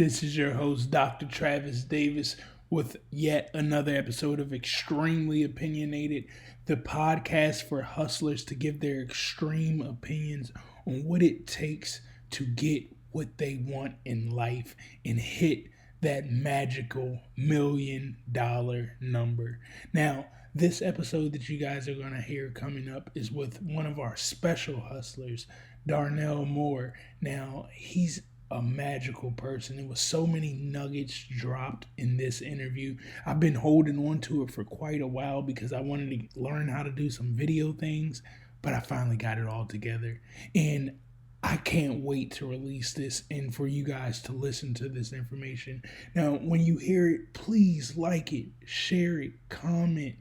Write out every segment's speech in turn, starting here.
This is your host, Dr. Travis Davis, with yet another episode of Extremely Opinionated, the podcast for hustlers to give their extreme opinions on what it takes to get what they want in life and hit that magical $1 million number. Now, this episode that you guys are going to hear coming up is with one of our special hustlers, Darnell Moore. Now, he's a magical person. There was so many nuggets dropped in this interview. I've been holding on to it for quite a while because I wanted to learn how to do some video things, but I finally got it all together. And I can't wait to release this and for you guys to listen to this information. Now, when you hear it, please like it, share it, comment,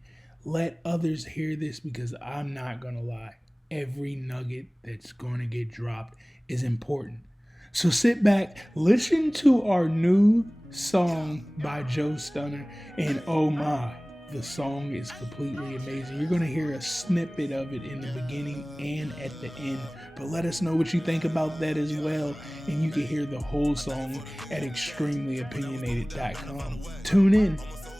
let others hear this because I'm not going to lie. Every nugget that's going to get dropped is important. So sit back, listen to our new song by Joe Stunner, and oh my, the song is completely amazing. You're going to hear a snippet of it in the beginning and at the end, but let us know what you think about that as well, and you can hear the whole song at extremelyopinionated.com. Tune in.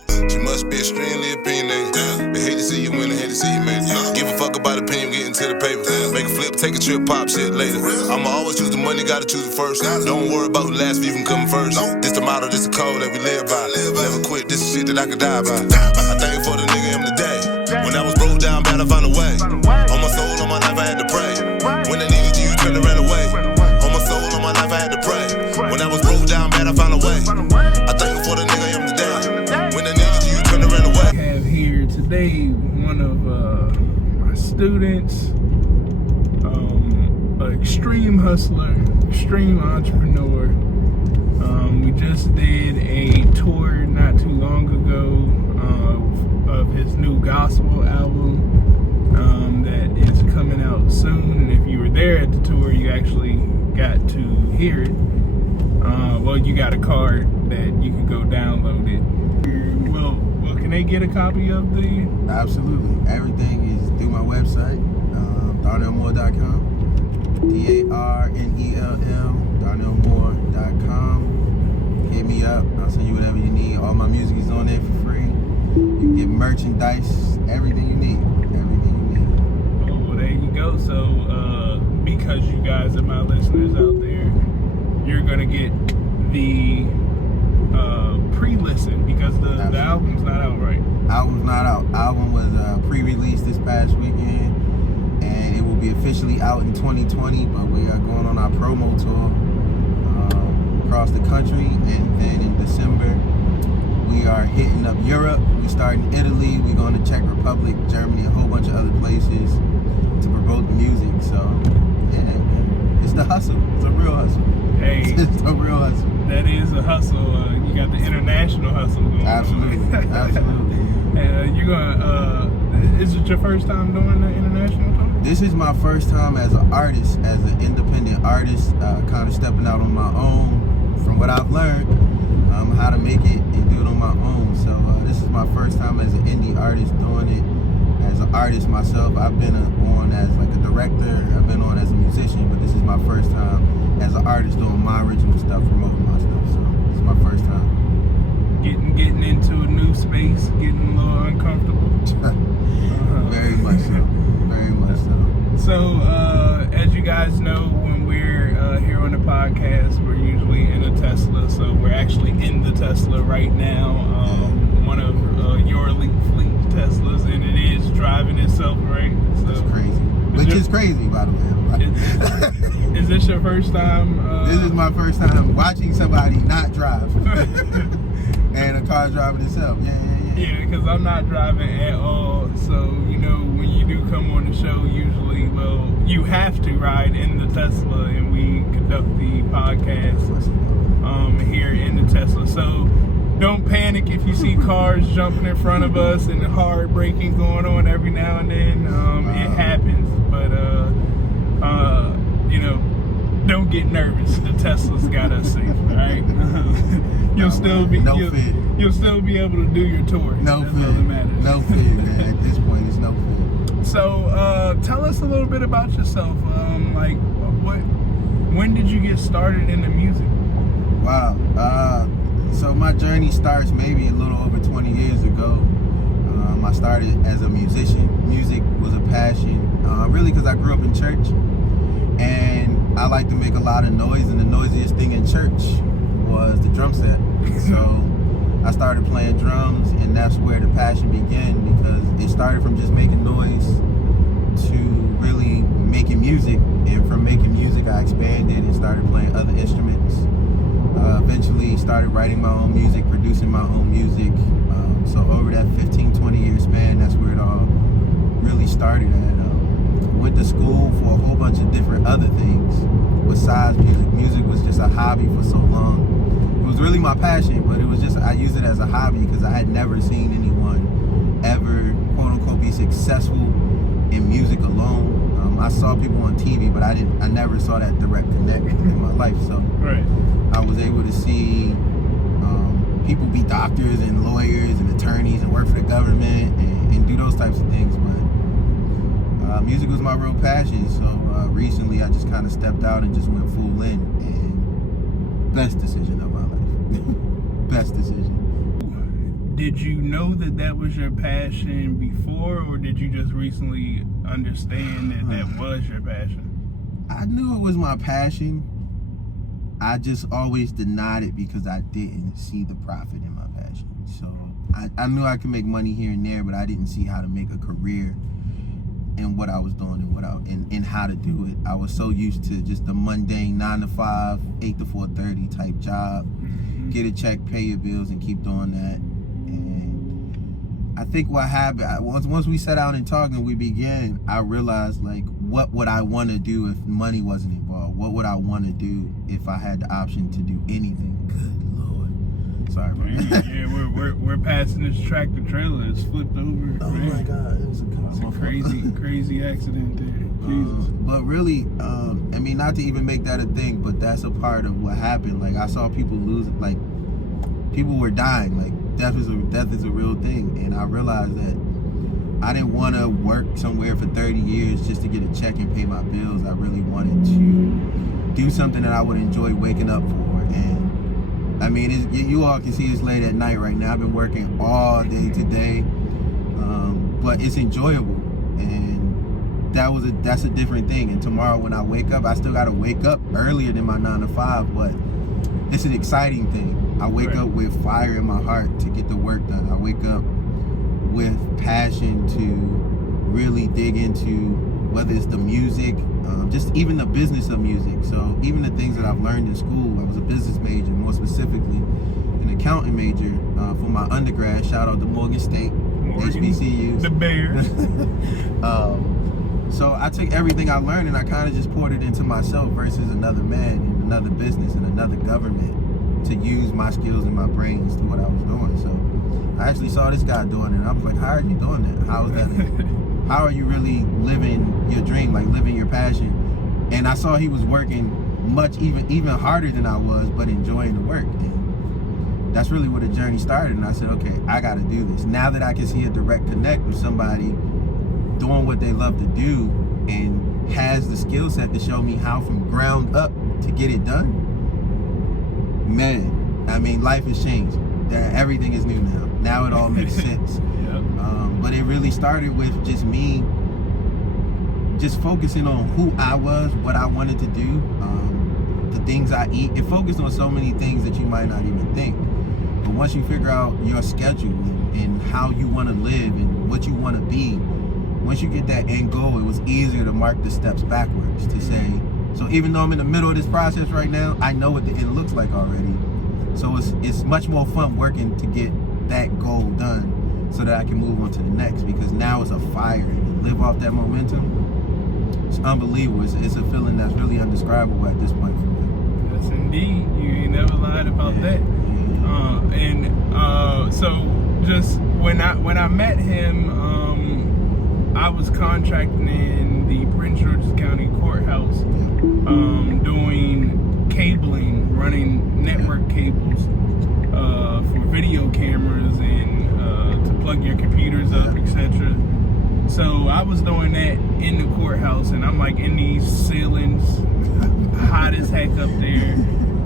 You must be extremely opinionated. They hate to see you win, they hate to see you make it. Give a fuck about opinion, getting to the paper. Make a flip, take a trip, pop shit later. I'ma always choose the money, gotta choose it first. Don't worry about who last, if you can come first. This the motto, this the code that we live by. Never quit, this is shit that I could die by. I thank you for the nigga am today. When I was broke down bad, I found a way. On my soul, on my life, I had to pray. When I needed you, you turned and ran away. On my soul, on my life, I had to pray. When I was broke down bad, I found a way. I thank you for the nigga am today. When I needed you, you turned and ran away. I have here today one of my students, an extreme hustler, extreme entrepreneur. We just did a tour not too long ago of his new gospel album that is coming out soon. And if you were there at the tour, you actually got to hear it. Well, you got a card that you can go download it. Well, can they get a copy of the? Absolutely. Everything is through my website, darnellmoore.com. DARNELL, darnellmoore.com. Hit me up. I'll send you whatever you need. All my music is on there for free. You can get merchandise, everything you need. Everything you need. Oh, well, there you go. So, because you guys are my listeners out there, you're going to get the pre-listen because the album's not out, right? Album's not out. Album was pre-released this past weekend, and it will be officially out in 2020, but we are going on our promo tour across the country, and then in December we are hitting up Europe. We start in Italy, we're going to Czech Republic, Germany, a whole bunch of other places to promote the music. So yeah, it's the hustle. It's a real hustle. Hey, it's a real hustle. That is a hustle. You got the international hustle going Absolutely. on. Absolutely. And you're gonna is it your first time doing the international tour? This is my first time as an artist, as an independent artist, kind of stepping out on my own from what I've learned, how to make it and do it on my own. So this is my first time as an indie artist doing it. As an artist myself, I've been on as like a director, I've been on as a musician, but this is my first time as an artist doing my original stuff, promoting my stuff. So it's my first time. Getting into a new space, getting a little uncomfortable. Very much so. Very much so. So, as you guys know, when we're here on the podcast, we're usually in a Tesla. So we're actually in the Tesla right now. One of your elite fleet Teslas, and it is driving itself, right? So, that's crazy. Which is crazy, by the way. Is this your first time? This is my first time watching somebody not drive. And a car driving itself. Yeah, because I'm not driving at all. So, when you do come on the show, usually, you have to ride in the Tesla, and we conduct the podcast here in the Tesla. So, don't panic if you see cars jumping in front of us and hard braking going on every now and then. It happens, but don't get nervous. The Tesla's got us safe, right? You'll still be able to do your tour. No That's fear. all that matters. No fear, man. At this point, it's no fear. So, tell us a little bit about yourself. When did you get started in the music? Wow. So my journey starts maybe a little over 20 years ago. I started as a musician. Music was a passion, really because I grew up in church. And I like to make a lot of noise, and the noisiest thing in church was the drum set. So I started playing drums, and that's where the passion began, because it started from just making noise to really making music. And from making music, I expanded and started playing other instruments. Eventually started writing my own music, producing my own music. So over that 15-20 year span, that's where it all really started at. Went to school for a whole bunch of different other things besides music. Music was just a hobby for so long. It was really my passion, but it was just, I used it as a hobby because I had never seen anyone ever, quote unquote, be successful in music alone. I saw people on TV, but I never saw that direct connect in my life. So Right. I was able to see people be doctors and lawyers and attorneys and work for the government and do those types of things. But music was my real passion. So recently I just kind of stepped out and just went full in, and best decision of my life. Best decision. Did you know that was your passion before, or did you just recently understand that was your passion? I knew it was my passion. I just always denied it because I didn't see the profit in my passion. So I knew I could make money here and there, but I didn't see how to make a career in what I was doing and how to do it. I was so used to just the mundane 9 to 5, 8 to 4:30 type job. Mm-hmm. Get a check, pay your bills, and keep doing that. And I think what happened, once we sat down and talked and we began, I realized, like, what would I want to do if money wasn't involved? What would I want to do if I had the option to do anything? Good Lord. Sorry, bro. Yeah, we're passing this tractor trailer. It's flipped over. Oh man. my God, it was a car. It's a crazy accident there. Jesus. But really, I mean, not to even make that a thing, but that's a part of what happened. Like, I saw people lose, like, people were dying. Like, death is a real thing. And I realized that I didn't want to work somewhere for 30 years just to get a check and pay my bills. I really wanted to do something that I would enjoy waking up for. And I mean, you all can see it's late at night right now. I've been working all day today, but it's enjoyable. And that's a different thing. And tomorrow when I wake up, I still got to wake up earlier than my 9 to 5, but it's an exciting thing. I wake up with fire in my heart to get the work done. I wake up with passion to really dig into, whether it's the music, just even the business of music. So even the things that I've learned in school, I was a business major, more specifically an accounting major for my undergrad. Shout out to Morgan State, HBCUs. The Bears. So I took everything I learned and I kind of just poured it into myself versus another man and another business and another government to use my skills and my brains to what I was doing. So I actually saw this guy doing it and I was like, how are you doing that? How is that? How are you really living your dream, like living your passion? And I saw he was working much even harder than I was, but enjoying the work. And that's really where the journey started. And I said, okay, I got to do this. Now that I can see a direct connect with somebody doing what they love to do and has the skill set to show me how from ground up to get it done, man, I mean, life has changed. Everything is new now. Now it all makes sense. Yep. But it really started with just me just focusing on who I was, what I wanted to do, the things I eat. It focused on so many things that you might not even think. But once you figure out your schedule and how you want to live and what you want to be, once you get that end goal, it was easier to mark the steps backwards to say, so even though I'm in the middle of this process right now, I know what the end looks like already. So it's much more fun working to get that goal done so that I can move on to the next, because now it's a fire and live off that momentum. It's unbelievable. It's a feeling that's really undescribable at this point for me. Yes, indeed. You ain't never lied about that. So just when I met him, I was contracting in the Prince George's County Courthouse, doing cabling, running network cables for video cameras and to plug your computers up, etc. So I was doing that in the courthouse, and I'm like in these ceilings, hot as heck up there.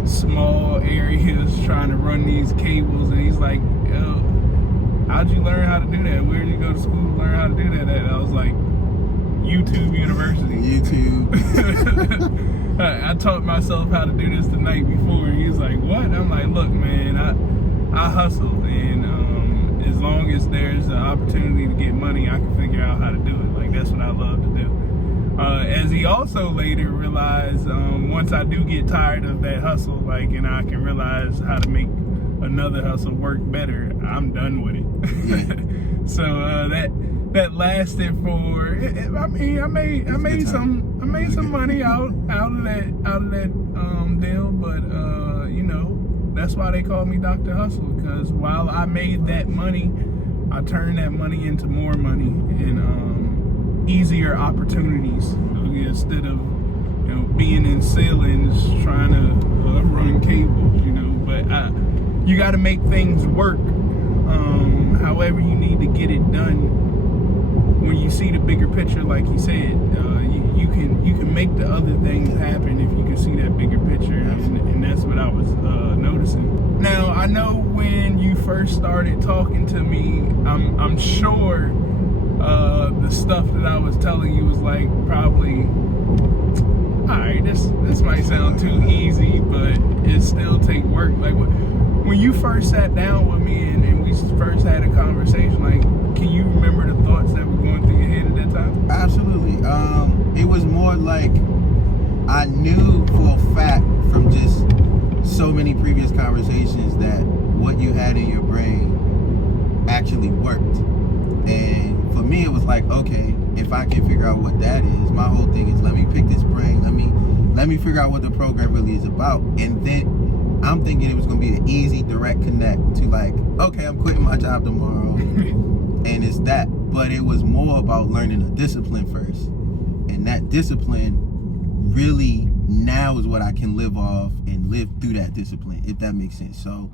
small areas trying to run these cables, and he's like, yo, how'd you learn how to do that? Where did you go to school to learn how to do that at? I was like, YouTube University. YouTube. I taught myself how to do this the night before, and he's like, what? I'm like, look, man, I hustle, and as long as there's an opportunity to get money, I can figure out how to do it. Like, that's what I love to do. As he also later realized, once I do get tired of that hustle, like, and I can realize how to make another hustle work better, I'm done with it. Yeah. So that lasted for. I made some money out of that deal, but that's why they call me Dr. Hustle, because while I made that money, I turned that money into more money and easier opportunities, instead of being in ceilings trying to run cables, but you got to make things work however you need to get it done. When you see the bigger picture, like he said, you can make the other things happen if you can see that bigger picture, and that's what I was noticing. Now, I know when you first started talking to me, I'm sure the stuff that I was telling you was like, probably, all right, this might sound too easy, but it still take work. Like, when you first sat down with me and we first had a conversation, like, can you remember the thoughts that were going through your head at that time? Absolutely. It was more like I knew for a fact from just so many previous conversations that what you had in your brain actually worked. And for me, it was like, okay, if I can figure out what that is, my whole thing is, let me pick this brain, let me figure out what the program really is about. And then I'm thinking it was going to be an easy, direct connect to, like, okay, I'm quitting my job tomorrow, and it's that. But it was more about learning a discipline first. And that discipline really now is what I can live off and live through that discipline, if that makes sense. So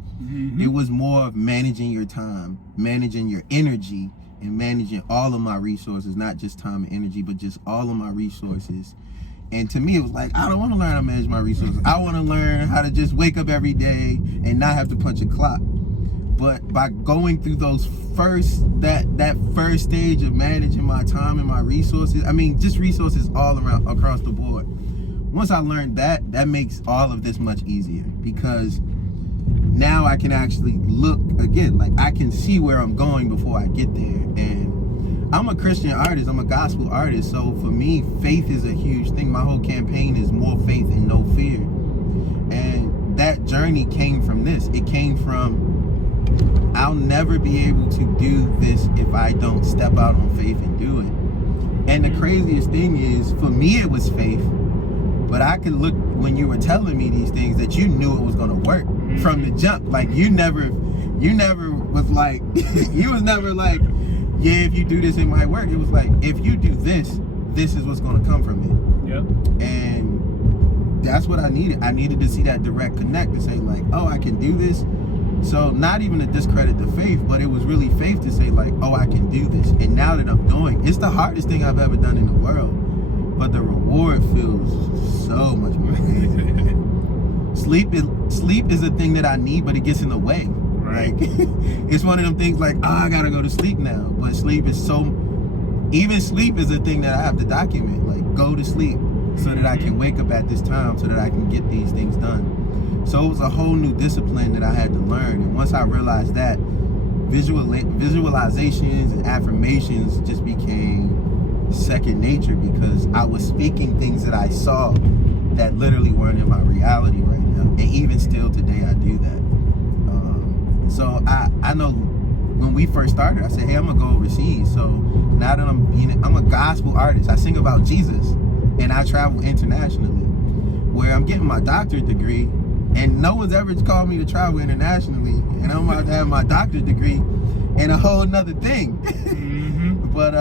it was more of managing your time, managing your energy, and managing all of my resources, not just time and energy, but just all of my resources. And to me, it was like, I don't want to learn how to manage my resources. I want to learn how to just wake up every day and not have to punch a clock. But by going through those that first stage of managing my time and my resources, just resources all around, across the board. Once I learned that makes all of this much easier, because now I can actually look again, like I can see where I'm going before I get there. And I'm a Christian artist, I'm a gospel artist, so for me, faith is a huge thing. My whole campaign is more faith and no fear. And that journey came from this. It came from, I'll never be able to do this if I don't step out on faith and do it. And the craziest thing is, for me it was faith, but I could look, when you were telling me these things, that you knew it was gonna work from the jump. Like, you never was like, you was never like, yeah, if you do this, it might work. It was like, if you do this, this is what's going to come from it. Yep. And that's what I needed. I needed to see that direct connect to say, like, oh, I can do this. So not even to discredit the faith, but it was really faith to say, like, oh, I can do this. And now that I'm doing, it's the hardest thing I've ever done in the world, but the reward feels so much more amazing. Sleep is a thing that I need, but it gets in the way. Like, it's one of them things like, oh, I gotta go to sleep now. But sleep is even sleep is a thing that I have to document. Like, go to sleep so that I can wake up at this time, so that I can get these things done. So it was a whole new discipline that I had to learn. And once I realized that, visualizations and affirmations just became second nature, because I was speaking things that I saw that literally weren't in my reality right now. And even still today, I do that. So I know when we first started, I said, hey, I'm gonna go overseas. So now that I'm a gospel artist, I sing about Jesus, and I travel internationally, where I'm getting my doctorate degree, and no one's ever called me to travel internationally, and I'm about to have my doctorate degree and a whole nother thing. But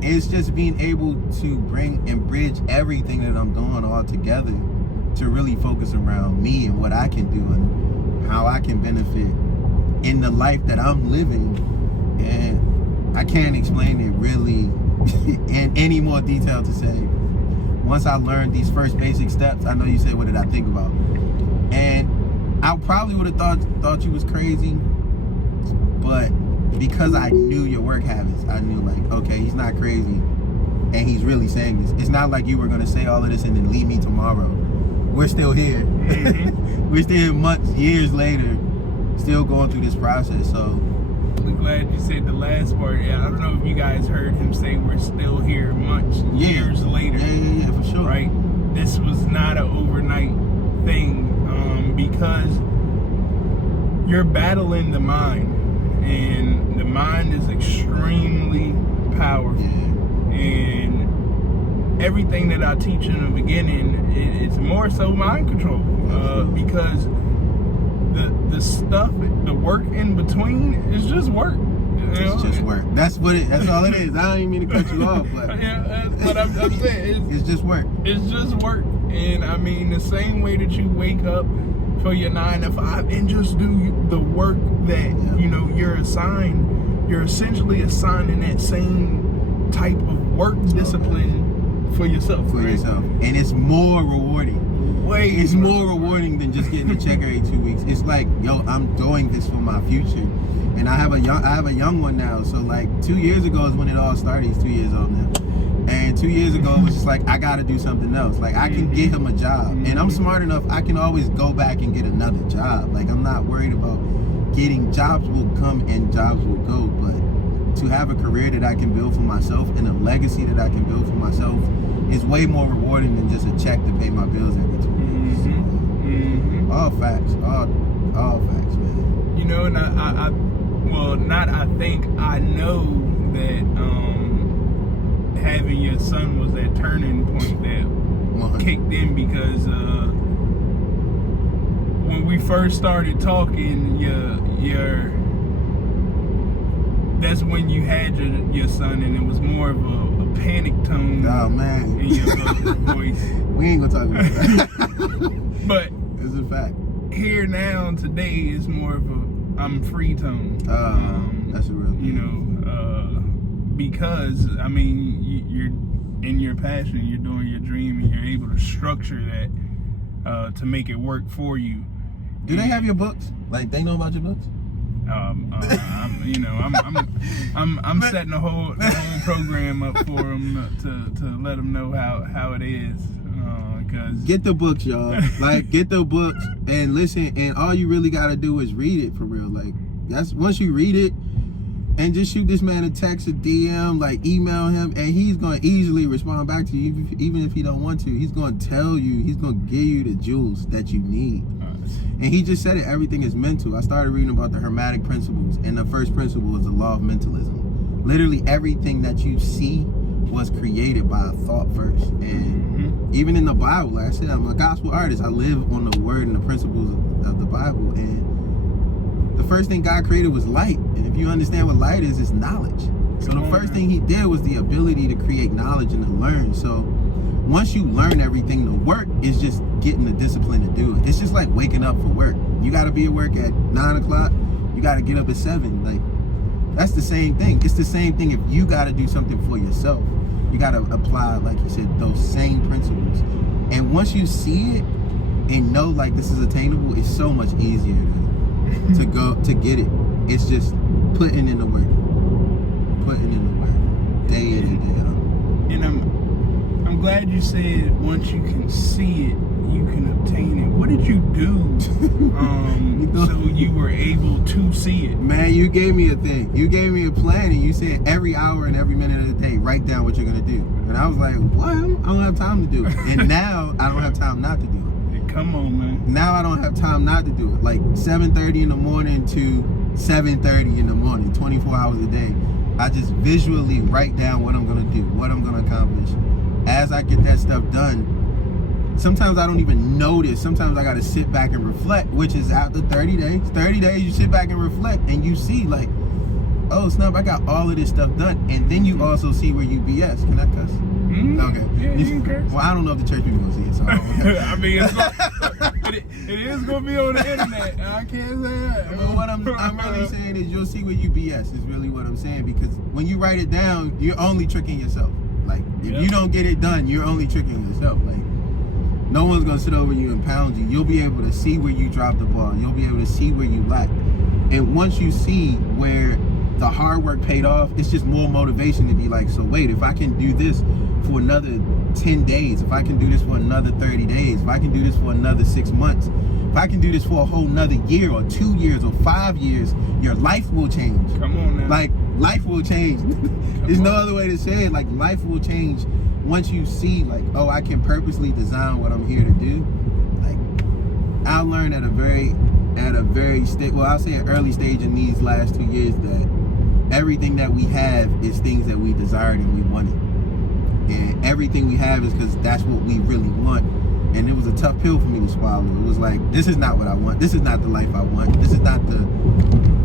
it's just being able to bring and bridge everything that I'm doing all together to really focus around me and what I can do and how I can benefit in the life that I'm living. And I can't explain it really in any more detail to say. Once I learned these first basic steps, I know you say, what did I think about? And I probably would have thought you was crazy, but because I knew your work habits, I knew like, okay, he's not crazy, and he's really saying this. It's not like you were gonna say all of this and then leave me tomorrow. We're still here. Mm-hmm. We're still months, years later, still going through this process. So I'm glad you said the last part. Yeah, I don't know if you guys heard him say we're still here months, years later. Yeah, for sure. Right? This was not an overnight thing, because you're battling the mind, and the mind is extremely powerful. Yeah. And everything that I teach in the beginning, it's more so mind control, because the stuff, the work in between is just work. It's just work. That's all it is. I don't even mean to cut you off, but yeah, that's what I'm saying. It's just work. It's just work. And I mean, the same way that you wake up for your 9 to 5 and just do the work that you're assigned, you're essentially assigning that same type of work discipline for yourself. And it's more rewarding. It's more rewarding than just getting a check every 2 weeks. It's like, yo, I'm doing this for my future. And I have a young one now. So like 2 years ago is when it all started. He's 2 years old now. And 2 years ago it was just like, I gotta do something else. Like I can get him a job. And I'm smart enough, I can always go back and get another job. Like I'm not worried about getting, jobs will come and jobs will go. But to have a career that I can build for myself and a legacy that I can build for myself is way more rewarding than just a check to pay my bills every 2 weeks. So, all facts, man. You know, and I know that having your son was that turning point that kicked in, because when we first started talking, that's when you had your son, and it was more of a panic tone in your voice. We ain't gonna talk about that. But it's a fact. Here now today is more of a I'm free tone. That's a real thing. Because I mean, you're in your passion, you're doing your dream, and you're able to structure that to make it work for you. Do they have your books? Like they know about your books? I'm setting the whole program up for them to let them know how it is. Cause get the books, y'all. Like get the books and listen. And all you really gotta do is read it for real. Like that's once you read it, and just shoot this man a text, a DM, like email him, and he's gonna easily respond back to you, even if he don't want to. He's gonna tell you, he's gonna give you the jewels that you need. And he just said it, everything is mental. I started reading about the Hermetic principles, and the first principle is the law of mentalism. Literally everything that you see was created by a thought first. And even in the Bible, like I said, I'm a gospel artist. I live on the word and the principles of the Bible. And the first thing God created was light. And if you understand what light is, it's knowledge. So the first thing he did was the ability to create knowledge and to learn. So once you learn everything, the work is just getting the discipline to do it. It's just like waking up for work. You got to be at work at 9 o'clock. You got to get up at 7. Like, that's the same thing. It's the same thing if you got to do something for yourself. You got to apply, like you said, those same principles. And once you see it and know like this is attainable, it's so much easier to get it. It's just putting in the work. Putting in the work. Day in and day out. And I'm glad you said once you can see it, you can obtain it. What did you do so you were able to see it? Man, you gave me a thing. You gave me a plan, and you said every hour and every minute of the day, write down what you're going to do. And I was like, what? I don't have time to do it. And now I don't have time not to do it. Come on, man. Now I don't have time not to do it. Like 7:30 in the morning to 7:30 in the morning, 24 hours a day. I just visually write down what I'm going to do, what I'm going to accomplish. As I get that stuff done, sometimes I don't even notice. Sometimes I got to sit back and reflect, which is after 30 days. 30 days, you sit back and reflect, and you see, like, oh, snap, I got all of this stuff done. And then you also see where you BS. Can I cuss? Okay. Yeah, you can curse. Well, I don't know if the church people going to see it, so I don't I mean, it is going to be on the internet. I can't say that. But what I'm really saying is you'll see where you BS is really what I'm saying, because when you write it down, you're only tricking yourself. Like, if you don't get it done, you're only tricking yourself. Like, No one's gonna sit over you and pound you. You'll be able to see where you drop the ball. You'll be able to see where you lack. And once you see where the hard work paid off, it's just more motivation to be like, so wait, if I can do this for another 10 days, if I can do this for another 30 days, if I can do this for another 6 months, if I can do this for a whole nother year or 2 years or 5 years, your life will change. Come on now. Like, life will change. There's no other way to say it. Like, life will change once you see, like, oh, I can purposely design what I'm here to do. Like, I learned at a very I'll say an early stage in these last 2 years that everything that we have is things that we desired and we wanted. And everything we have is because that's what we really want. And it was a tough pill for me to swallow. It was like, this is not what I want. This is not the life I want. This is not the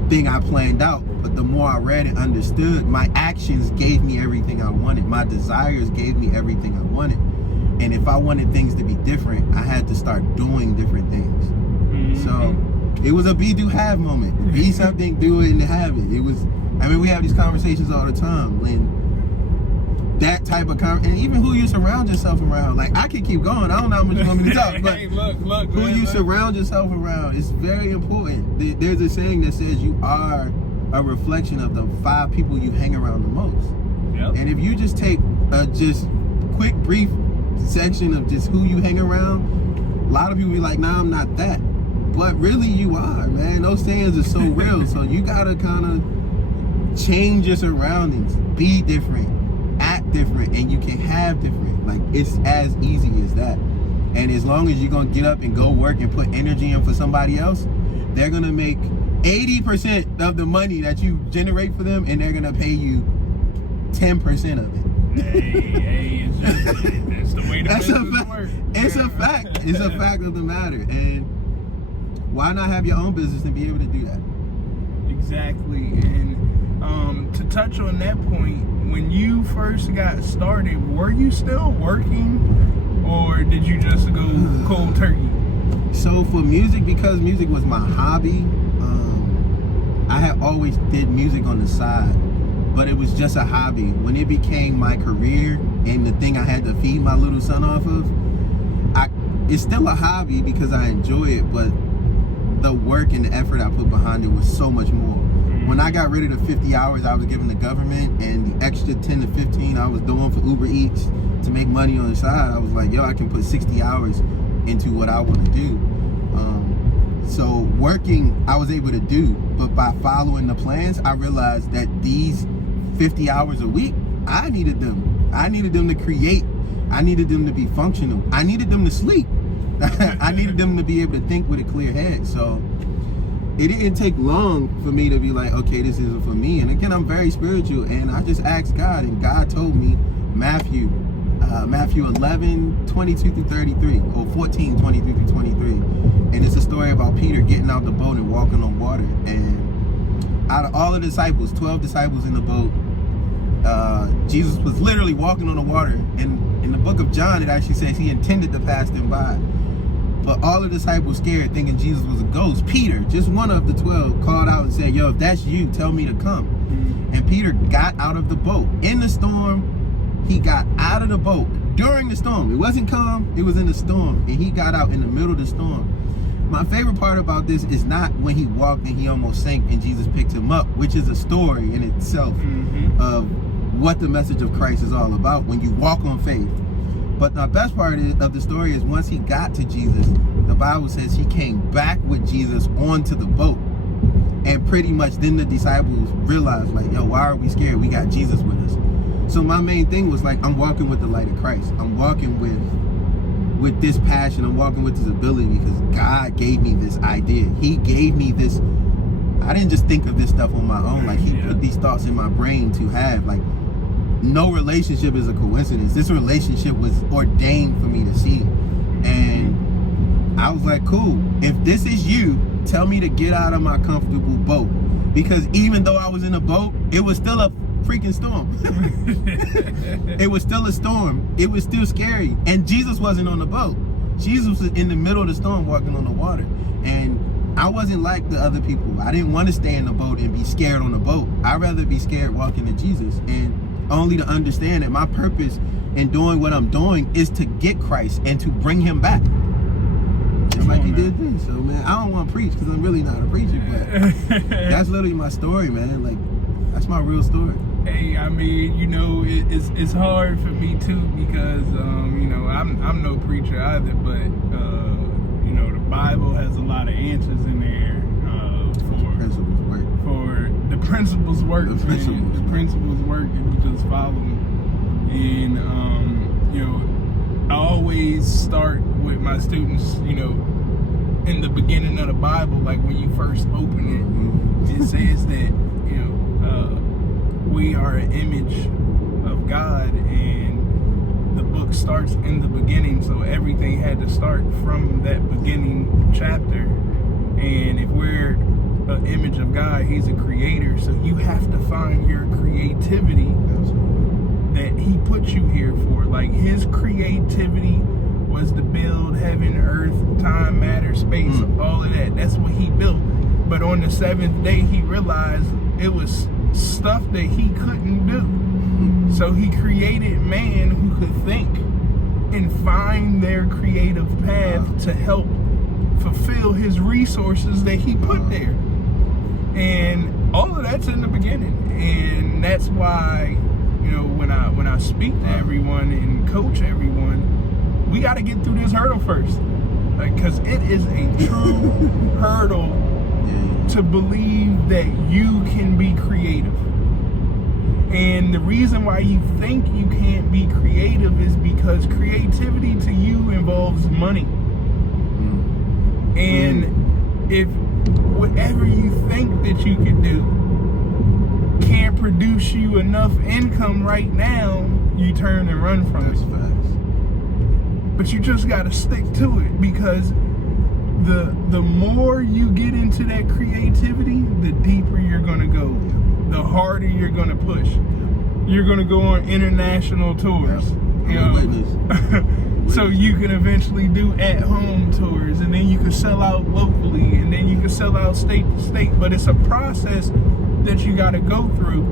thing I planned out. But the more I read and understood, my actions gave me everything I wanted. My desires gave me everything I wanted. And if I wanted things to be different, I had to start doing different things. Mm-hmm. So it was a be, do, have moment. Be something, do it, and have it. It was, I mean, we have these conversations all the time. When that type of and even who you surround yourself around. Like, I can keep going. I don't know how much you want me to talk, but hey, look, who man, you surround yourself around is very important. There's a saying that says you are a reflection of the 5 people you hang around the most. Yep. And if you just take a just quick, brief section of just who you hang around, a lot of people be like, nah, I'm not that. But really you are, man. Those sayings are so real. So you gotta kind of change your surroundings, be different, act different, and you can have different. Like, it's as easy as that. And as long as you're gonna get up and go work and put energy in for somebody else, they're gonna make 80% of the money that you generate for them, and they're gonna pay you 10% of it. Hey, it's the way the business works. It's a fact. It's a fact of the matter. And why not have your own business and be able to do that? Exactly. And to touch on that point, when you first got started, were you still working, or did you just go cold turkey? So for music, because music was my hobby, I had always did music on the side, but it was just a hobby. When it became my career and the thing I had to feed my little son off of, it's still a hobby because I enjoy it, but the work and the effort I put behind it was so much more. When I got rid of the 50 hours I was giving the government and the extra 10 to 15 I was doing for Uber Eats to make money on the side, I was like, yo, I can put 60 hours into what I want to do. So working, I was able to do, but by following the plans, I realized that these 50 hours a week, I needed them. I needed them to create. I needed them to be functional. I needed them to sleep. I needed them to be able to think with a clear head. So it didn't take long for me to be like, okay, this isn't for me. And again, I'm very spiritual, and I just asked God, and God told me Matthew 11, 22 through 33, or 14, 23 through 23. And it's a story about Peter getting out the boat and walking on water. And out of all the disciples, 12 disciples in the boat, Jesus was literally walking on the water. And in the book of John, it actually says he intended to pass them by. But all the disciples scared, thinking Jesus was a ghost. Peter, just one of the 12, called out and said, yo, if that's you, tell me to come. And Peter got out of the boat. In the storm, he got out of the boat during the storm. It wasn't calm, it was in the storm. And he got out in the middle of the storm. My favorite part about this is not when he walked and he almost sank and Jesus picked him up, which is a story in itself of what the message of Christ is all about when you walk on faith. But the best part of the story is once he got to Jesus, the Bible says he came back with Jesus onto the boat. And pretty much then the disciples realized, like, yo, why are we scared? We got Jesus with us. So my main thing was like, I'm walking with the light of Christ. I'm walking with this passion. I'm walking with this ability because God gave me this idea. He gave me this. I didn't just think of this stuff on my own. Like, he put these thoughts in my brain to have. Like, no relationship is a coincidence. This relationship was ordained for me to see. And I was like, cool. If this is you, tell me to get out of my comfortable boat. Because even though I was in a boat, it was still a freaking storm. It was still a storm. It was still scary. And Jesus wasn't on the boat. Jesus was in the middle of the storm walking on the water. And I wasn't like the other people. I didn't want to stay in the boat and be scared on the boat. I'd rather be scared walking to Jesus. And only to understand that my purpose and doing what I'm doing is to get Christ and to bring him back. Just like he did this. So, man, I don't want to preach because I'm really not a preacher, but that's literally my story, man. Like, that's my real story. Hey, I mean, you know, it's hard for me too because, you know, I'm no preacher either, but, you know, the Bible has a lot of answers in there for the principles work. The principles work if you just follow them. And, you know, I always start with my students, you know, in the beginning of the Bible, like when you first open it, it says that, you know, we are an image of God, and the book starts in the beginning, so everything had to start from that beginning chapter. And if we're an image of God, he's a creator, so you have to find your creativity that he put you here for. Like, his creativity was to build heaven, earth, time, matter, space, all of that. That's what he built. But on the seventh day, he realized it was stuff that he couldn't do. So he created man who could think and find their creative path to help fulfill his resources that he put there. And all of that's in the beginning. And that's why, you know, when I speak to everyone and coach everyone, we got to get through this hurdle first. Like, because it is a true hurdle to believe that you can be creative. And the reason why you think you can't be creative is because creativity to you involves money. And if whatever you think that you can do can't produce you enough income right now, you turn and run from it. Facts. But you just got to stick to it, because the more you get into that creativity, the deeper you're going to go, the harder you're going to push. You're going to go on international tours, you know, so you can eventually do at-home tours, and then you can sell out locally, and then you can sell out state to state. But it's a process that you got to go through.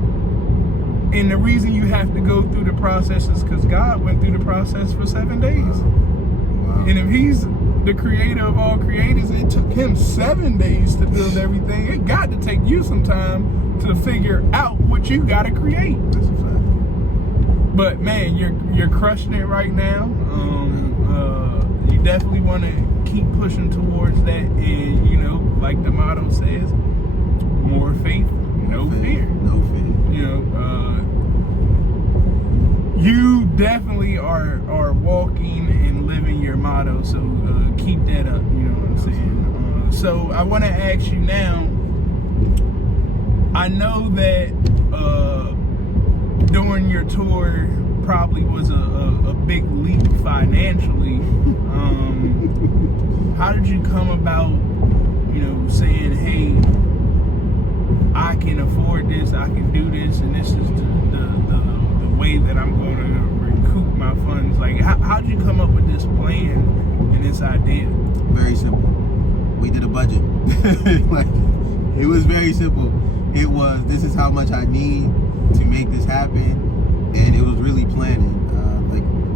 And the reason you have to go through the process is because God went through the process for 7 days. Wow. And if he's the creator of all creators, it took him 7 days to build everything. It got to take you some time to figure out what you got to create. That's a fact. But man, you're crushing it right now. You definitely want to keep pushing towards that, and you know, like the motto says, more faith, no fear. No fear. You know, you definitely are walking and living your motto, so keep that up, you know what I'm saying? So I want to ask you now, I know that during your tour probably was a big leap financially. How did you come about, you know, saying, hey, I can afford this, I can do this, and this is the way that I'm going to recoup my funds? Like, how'd you come up with this plan and this idea? Very simple. We did a budget. Like, it was very simple. It was, this is how much I need to make this happen, and it was really planning.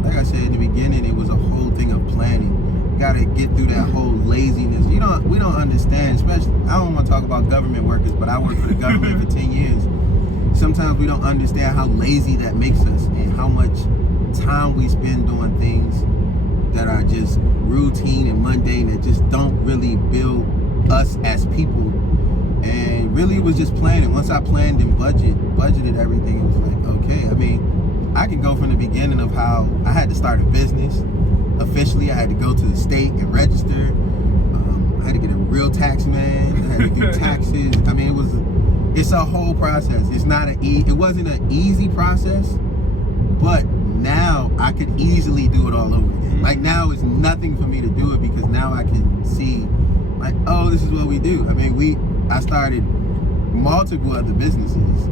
Like I said in the beginning, it was a whole thing of planning. You gotta get through that whole laziness. We don't understand, especially, I don't want to talk about government workers, but I worked for the government for 10 years. Sometimes we don't understand how lazy that makes us and how much time we spend doing things that are just routine and mundane, that just don't really build us as people. And really, it was just planning. Once I planned and budgeted everything, it was like, okay, I mean, I can go from the beginning of how I had to start a business. Officially, I had to go to the state and register. I had to get a real tax man. I had to do taxes. I mean, it's a whole process. It wasn't an easy process, but now I could easily do it all over again. Like, now it's nothing for me to do it, because now I can see, like, oh, this is what we do. I mean, I started multiple other businesses.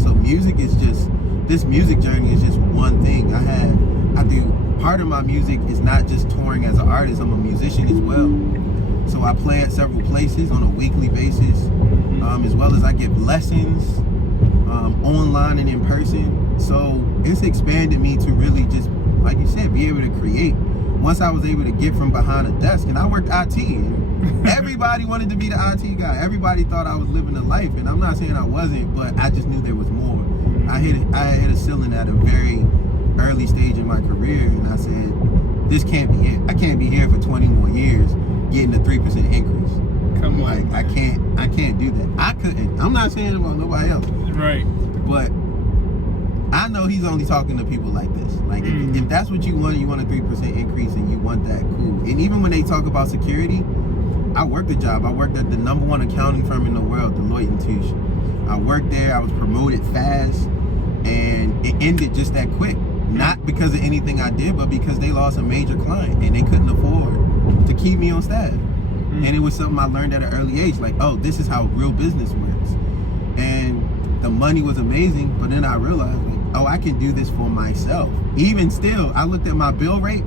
So this music journey is just one thing. I do, part of my music is not just touring as an artist, I'm a musician as well. So I play at several places on a weekly basis, as well as I give lessons online and in person. So it's expanded me to really just, like you said, be able to create. Once I was able to get from behind a desk, and I worked IT, and everybody wanted to be the IT guy. Everybody thought I was living a life, and I'm not saying I wasn't, but I just knew there was more. I hit a ceiling at a very early stage in my career, and I said, this can't be it. I can't be here for 20 more years getting a 3% increase. Come on. Like, I can't do that. I couldn't. I'm not saying about nobody else. Right. But I know he's only talking to people like this. Like, if that's what you want a 3% increase and you want that, cool. And even when they talk about security, I worked the job. I worked at the #1 accounting firm in the world, Deloitte & Touche. I worked there. I was promoted fast, and it ended just that quick. Not because of anything I did, but because they lost a major client and they couldn't afford to keep me on staff. And it was something I learned at an early age, like, oh, this is how real business works. And the money was amazing, but then I realized, like, oh, I can do this for myself. Even still, I looked at my bill rate,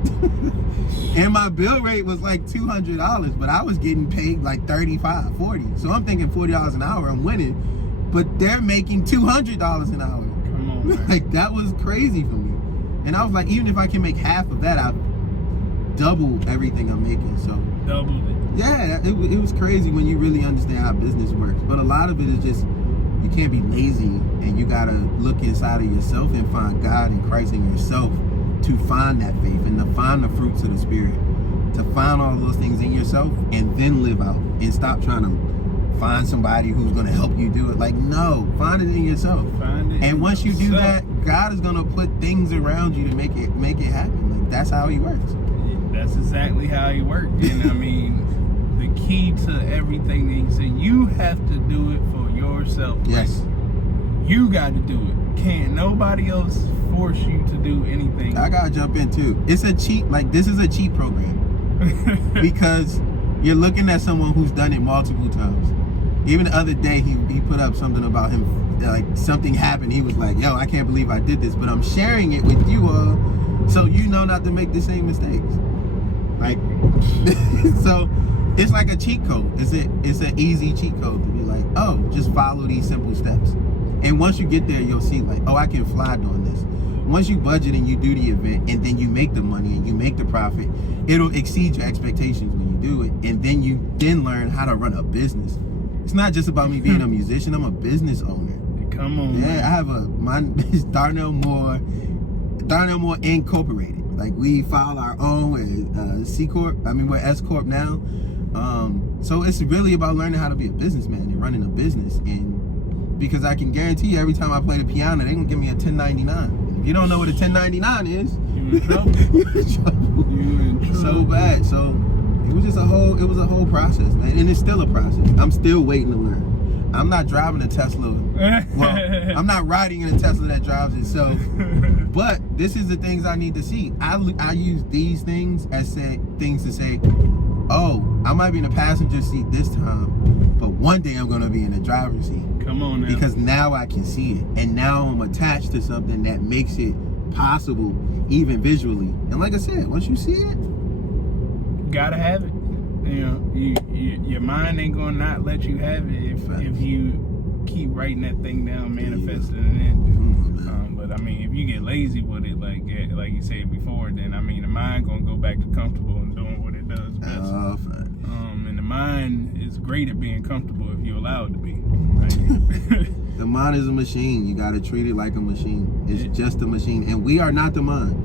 and my bill rate was like $200, but I was getting paid like $35, $40. So I'm thinking $40 an hour, I'm winning, but they're making $200 an hour. Come on, man. Like, that was crazy for me. And I was like, even if I can make half of that, I've doubled everything I'm making. So Doubled it. yeah, it was crazy when you really understand how business works. But a lot of it is just, you can't be lazy, and you gotta look inside of yourself and find God and Christ in yourself to find that faith and to find the fruits of the Spirit, to find all those things in yourself and then live out, and stop trying to find somebody who's gonna help you do it. Like, no, find it in yourself. Find it. And once you do yourself. that, God is gonna put things around you to make it happen. Like, that's how He works. That's exactly how he worked. And I mean, the key to everything that he said, you have to do it for yourself. Yes. You got to do it. Can't nobody else force you to do anything. I gotta jump in too. It's a cheat. Like, this is a cheat program because you're looking at someone who's done it multiple times. Even the other day, he put up something about him, like something happened. He was like, yo, I can't believe I did this, but I'm sharing it with you all so you know not to make the same mistakes. Like, so it's like a cheat code. It's an easy cheat code to be like, oh, just follow these simple steps. And once you get there, you'll see, like, oh, I can fly doing this. Once you budget and you do the event, and then you make the money and you make the profit, it'll exceed your expectations when you do it. And then you learn how to run a business. It's not just about me being a musician. I'm a business owner. Come on, Yeah, man. I have mine is Darnell Moore Incorporated. Like, we file our own with C Corp. I mean, we're S Corp now. So it's really about learning how to be a businessman and running a business. And because I can guarantee you, every time I play the piano, they're gonna give me a 1099. If you don't know what a 1099 is, You in trouble. you're in trouble. You in trouble. So bad. So it was a whole process, man. And it's still a process. I'm still waiting to learn. I'm not driving a Tesla. Well, I'm not riding in a Tesla that drives itself. But this is the things I need to see. I use these things as things to say, oh, I might be in the passenger seat this time, but one day I'm gonna be in the driver's seat. Come on now. Because now I can see it, and now I'm attached to something that makes it possible, even visually. And like I said, once you see it, you gotta have it. You know, your mind ain't gonna not let you have it if you keep writing that thing down, manifesting it in. But I mean, if you get lazy with it, like you said before, then I mean, the mind gonna go back to comfortable and doing what it does best. And the mind is great at being comfortable if you allow it to be. Right? The mind is a machine. You gotta treat it like a machine. It's just a machine, and we are not the mind.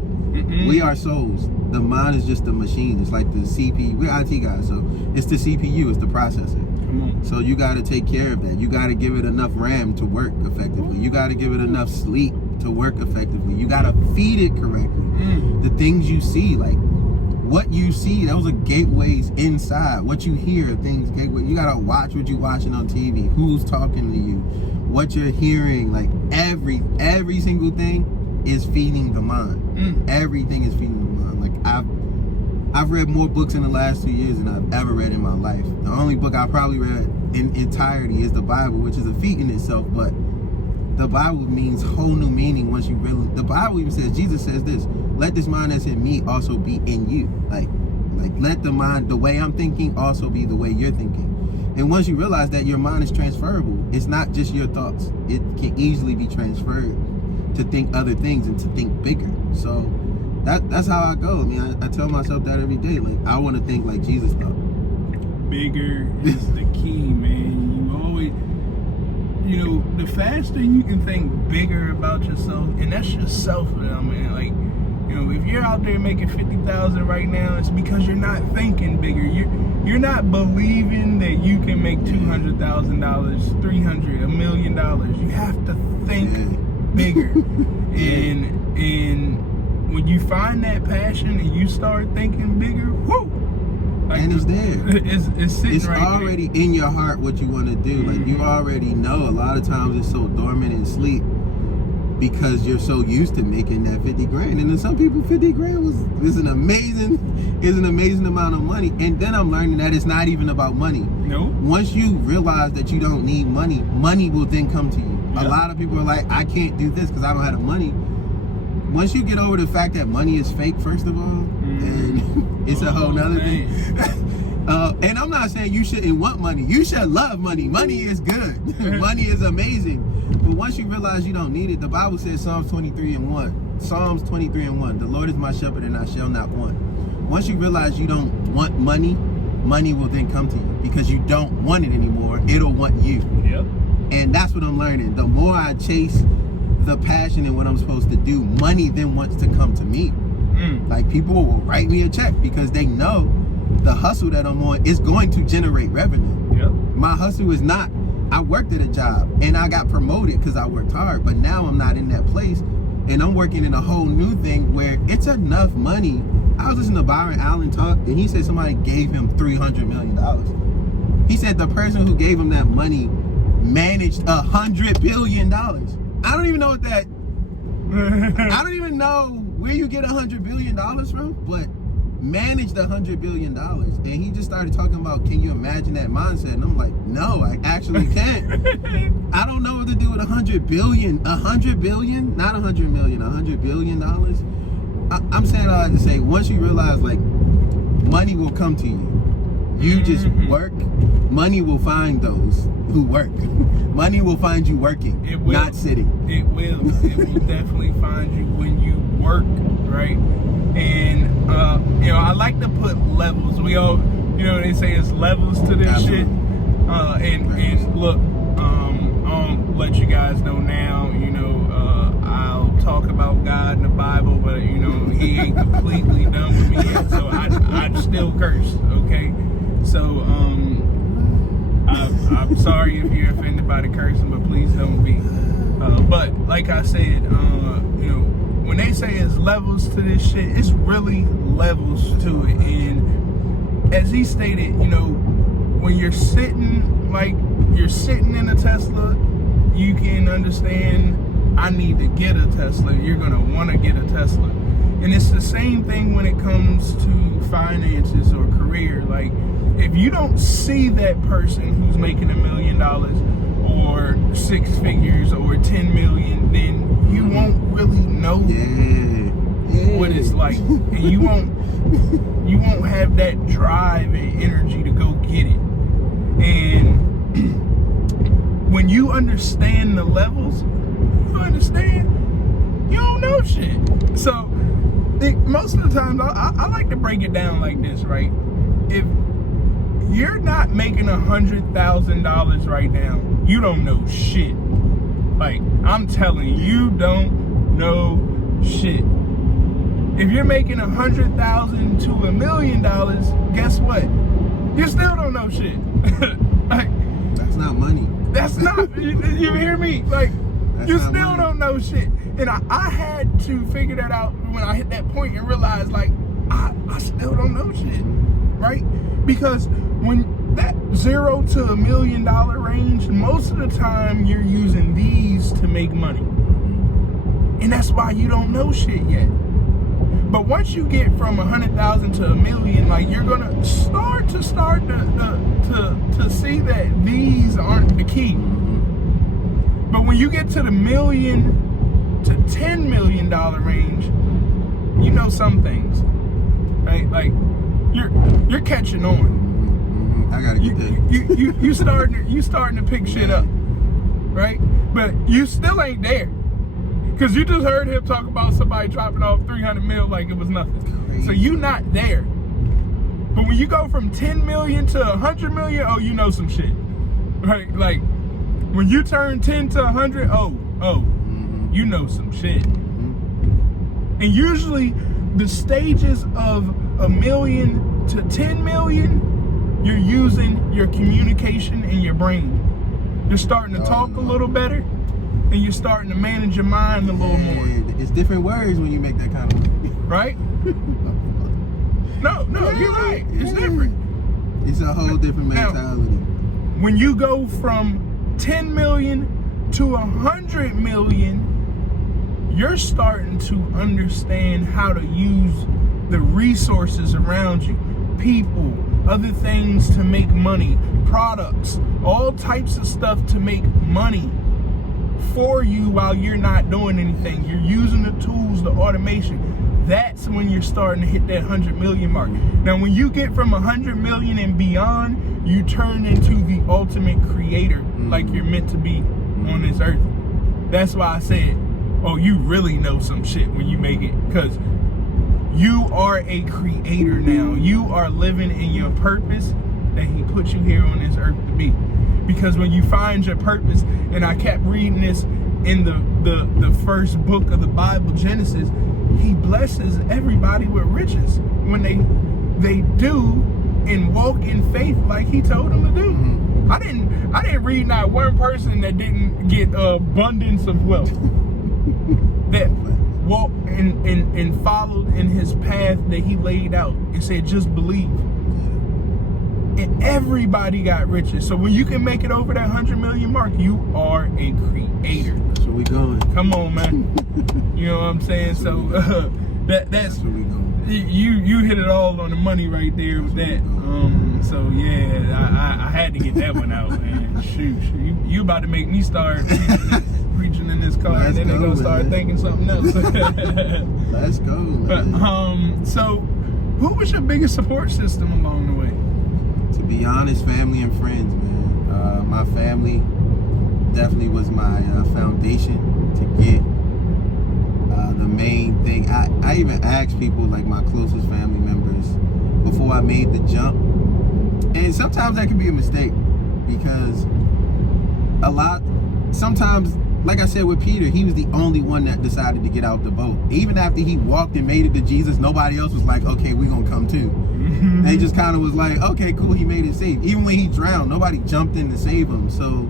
We are souls. The mind is just a machine. It's like the CPU. We're IT guys, so it's the CPU. It's the processor. Come on. So you got to take care of that. You got to give it enough RAM to work effectively. You got to give it enough sleep to work effectively. You got to feed it correctly. The things you see, like what you see, those are gateways inside. What you hear, things gateway. You got to watch what you're watching on TV. Who's talking to you? What you're hearing. Like every single thing is feeding the mind. Everything is feeding the mind. Like I've read more books in the last 2 years than I've ever read in my life. The only book I probably read in entirety is the Bible, which is a feat in itself, but the Bible means whole new meaning once you really, the Bible even says, Jesus says this, let this mind that's in me also be in you. Like let the mind, the way I'm thinking also be the way you're thinking. And once you realize that your mind is transferable, it's not just your thoughts. It can easily be transferred to think other things and to think bigger. So that's how I go. I mean, I tell myself that every day. Like, I want to think like Jesus thought. Bigger is the key, man. You always, the faster you can think bigger about yourself, and that's yourself, man. Like, if you're out there making 50,000 right now, it's because you're not thinking bigger. You're not believing that you can make $200,000, $300,000, $1 million. You have to think bigger. And when you find that passion and you start thinking bigger, whoo! Like, and it's there. It's sitting it's right already there. In your heart what you want to do. Like, you already know. A lot of times it's so dormant in sleep because you're so used to making that 50 grand. And then some people, 50 grand is an amazing amount of money. And then I'm learning that it's not even about money. No. Once you realize that you don't need money, money will then come to you. Yeah. A lot of people are like, I can't do this because I don't have the money. Once you get over the fact that money is fake, first of all, and it's a whole nother thing. And I'm not saying you shouldn't want money. You should love money. Money is good. Money is amazing. But once you realize you don't need it, the Bible says Psalms 23:1. Psalms 23:1. The Lord is my shepherd and I shall not want. Once you realize you don't want money, money will then come to you because you don't want it anymore. It'll want you. Yep. And that's what I'm learning. The more I chase the passion and what I'm supposed to do, money then wants to come to me. Like, people will write me a check because they know the hustle that I'm on is going to generate revenue. Yep. My hustle is not, I worked at a job and I got promoted because I worked hard, but now I'm not in that place and I'm working in a whole new thing where it's enough money. I was listening to Byron Allen talk and he said somebody gave him $300 million. He said the person who gave him that money managed $100 billion. I don't even know what that, I don't even know where you get $100 billion from, but managed $100 billion. And he just started talking about, can you imagine that mindset? And I'm like, no, I actually can't. I don't know what to do with $100 billion, not $100 million, $100 billion. I'm saying all that to say, once you realize, like, money will come to you. You just work. Money will find those who work. Money will find you working, not sitting. It will. It will definitely find you when you work, right? And I like to put levels. We all, they say it's levels to this shit. And look, I'll let you guys know now. I'll talk about God in the Bible, but he ain't completely done with me yet. So I still curse. Okay. So I'm sorry if you're offended by the cursing, but please don't be. But like I said, when they say it's levels to this shit, it's really levels to it. And as he stated, when you're sitting in a Tesla, you can understand, I need to get a Tesla. You're gonna want to get a Tesla. And it's the same thing when it comes to finances or career. Like, if you don't see that person who's making $1 million or 6 figures or 10 million, then you won't really know what it's like. And you won't have that drive and energy to go get it. And when you understand the levels, you don't know shit. So most of the time, I like to break it down like this, right? If you're not making $100,000 right now, you don't know shit. Like, I'm telling you, you don't know shit. If you're making $100,000 to $1 million, guess what? You still don't know shit. Like, that's not money. That's not. You hear me? Like, that's you still don't know shit. And I had to figure that out when I hit that point and realized, like, I still don't know shit, right? Because when that $0 to $1 million range, most of the time you're using these to make money. And that's why you don't know shit yet. But once you get from 100,000 to $1 million, like, you're gonna start to see that these aren't the key. But when you get to the $1 million to $10 million range, you know some things, right? Like, you're catching on. I gotta get that. You starting to pick shit up, right? But you still ain't there, because you just heard him talk about somebody dropping off 300 mil like it was nothing. Crazy. So you not there. But when you go from 10 million to 100 million, oh, you know some shit, right? Like when you turn 10 to 100, you know some shit. And usually the stages of 1 million to 10 million, you're using your communication and your brain. You're starting to talk a little better, and you're starting to manage your mind a little more. It's different words when you make that kind of money. Right? No, you're right. It's different. It's a whole different mentality. Now, when you go from 10 million to 100 million, you're starting to understand how to use the resources around you, people, other things to make money, products, all types of stuff to make money for you while you're not doing anything. You're using the tools, the automation. That's when you're starting to hit that 100 million mark. Now, when you get from 100 million and beyond, you turn into the ultimate creator, like you're meant to be on this earth. That's why I said, oh, you really know some shit when you make it, because you are a creator now. You are living in your purpose that he put you here on this earth to be. Because when you find your purpose, and I kept reading this in the first book of the Bible, Genesis, he blesses everybody with riches when they do and walk in faith like he told them to do. I didn't read not one person that didn't get abundance of wealth, that walked and followed in his path that he laid out and said, just believe. And everybody got riches. So when you can make it over that 100 million mark, you are a creator. That's where we going. Come on, man. You know what I'm saying? So that's where we going. You hit it all on the money right there with that. So yeah, I had to get that one out, man. Shoot, you about to make me start preaching in this car, and then they're gonna start thinking something else. Let's go, man. But, so who was your biggest support system along the way? To be honest, family and friends, man. My family definitely was my foundation to get the main thing. I even asked people, like my closest family members, before I made the jump. And sometimes that can be a mistake, because sometimes, like I said with Peter, he was the only one that decided to get out the boat. Even after he walked and made it to Jesus, nobody else was like, okay, we're gonna come too. They just kind of was like, okay, cool, he made it safe. Even when he drowned, nobody jumped in to save him. So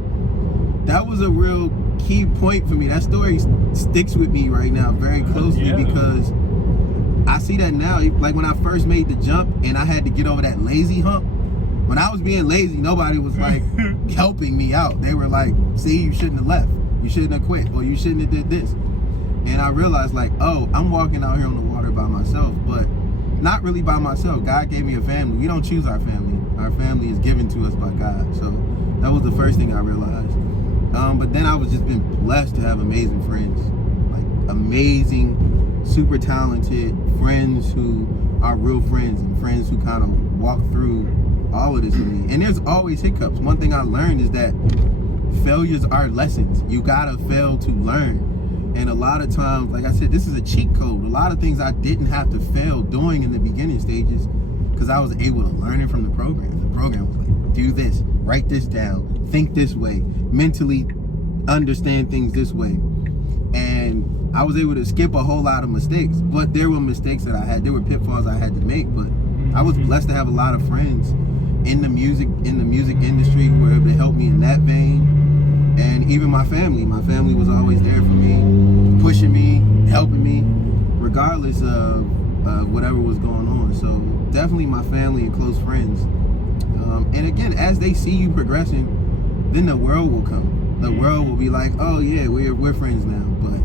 that was a real key point for me. That story sticks with me right now very closely, because I see that now. Like when I first made the jump and I had to get over that lazy hump, when I was being lazy, nobody was like helping me out. They were like, see, you shouldn't have left. You shouldn't have quit, or you shouldn't have did this. And I realized, like, oh, I'm walking out here on the water by myself, but not really by myself. God gave me a family. We don't choose our family. Our family is given to us by God. So that was the first thing I realized. But then I was just been blessed to have amazing friends, like amazing, super talented friends who are real friends, and friends who kind of walk through all of this with me. And there's always hiccups. One thing I learned is that failures are lessons. You gotta fail to learn. And a lot of times, like I said, this is a cheat code. A lot of things I didn't have to fail doing in the beginning stages, because I was able to learn it from the program. The program was like, do this, write this down, think this way, mentally understand things this way. And I was able to skip a whole lot of mistakes. But there were mistakes that I had. There were pitfalls I had to make. But I was blessed to have a lot of friends in the music industry who were able to help me in that vein. And even my family was always there for me, pushing me, helping me, regardless of whatever was going on. So definitely my family and close friends. And again, as they see you progressing, then the world will come. The world will be like, oh yeah, we're friends now. But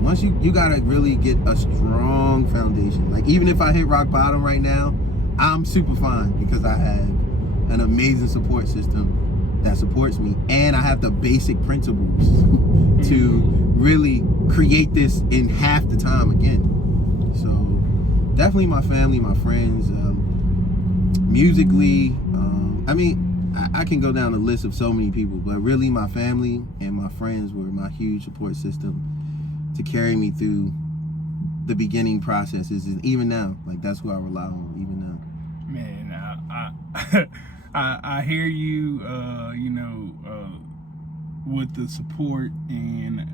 once you gotta really get a strong foundation. Like even if I hit rock bottom right now, I'm super fine, because I have an amazing support system that supports me, and I have the basic principles to really create this in half the time again. So definitely my family, my friends, musically, I mean, I can go down a list of so many people, but really my family and my friends were my huge support system to carry me through the beginning processes. And even now, like, that's who I rely on even now. Man, I hear you, with the support, and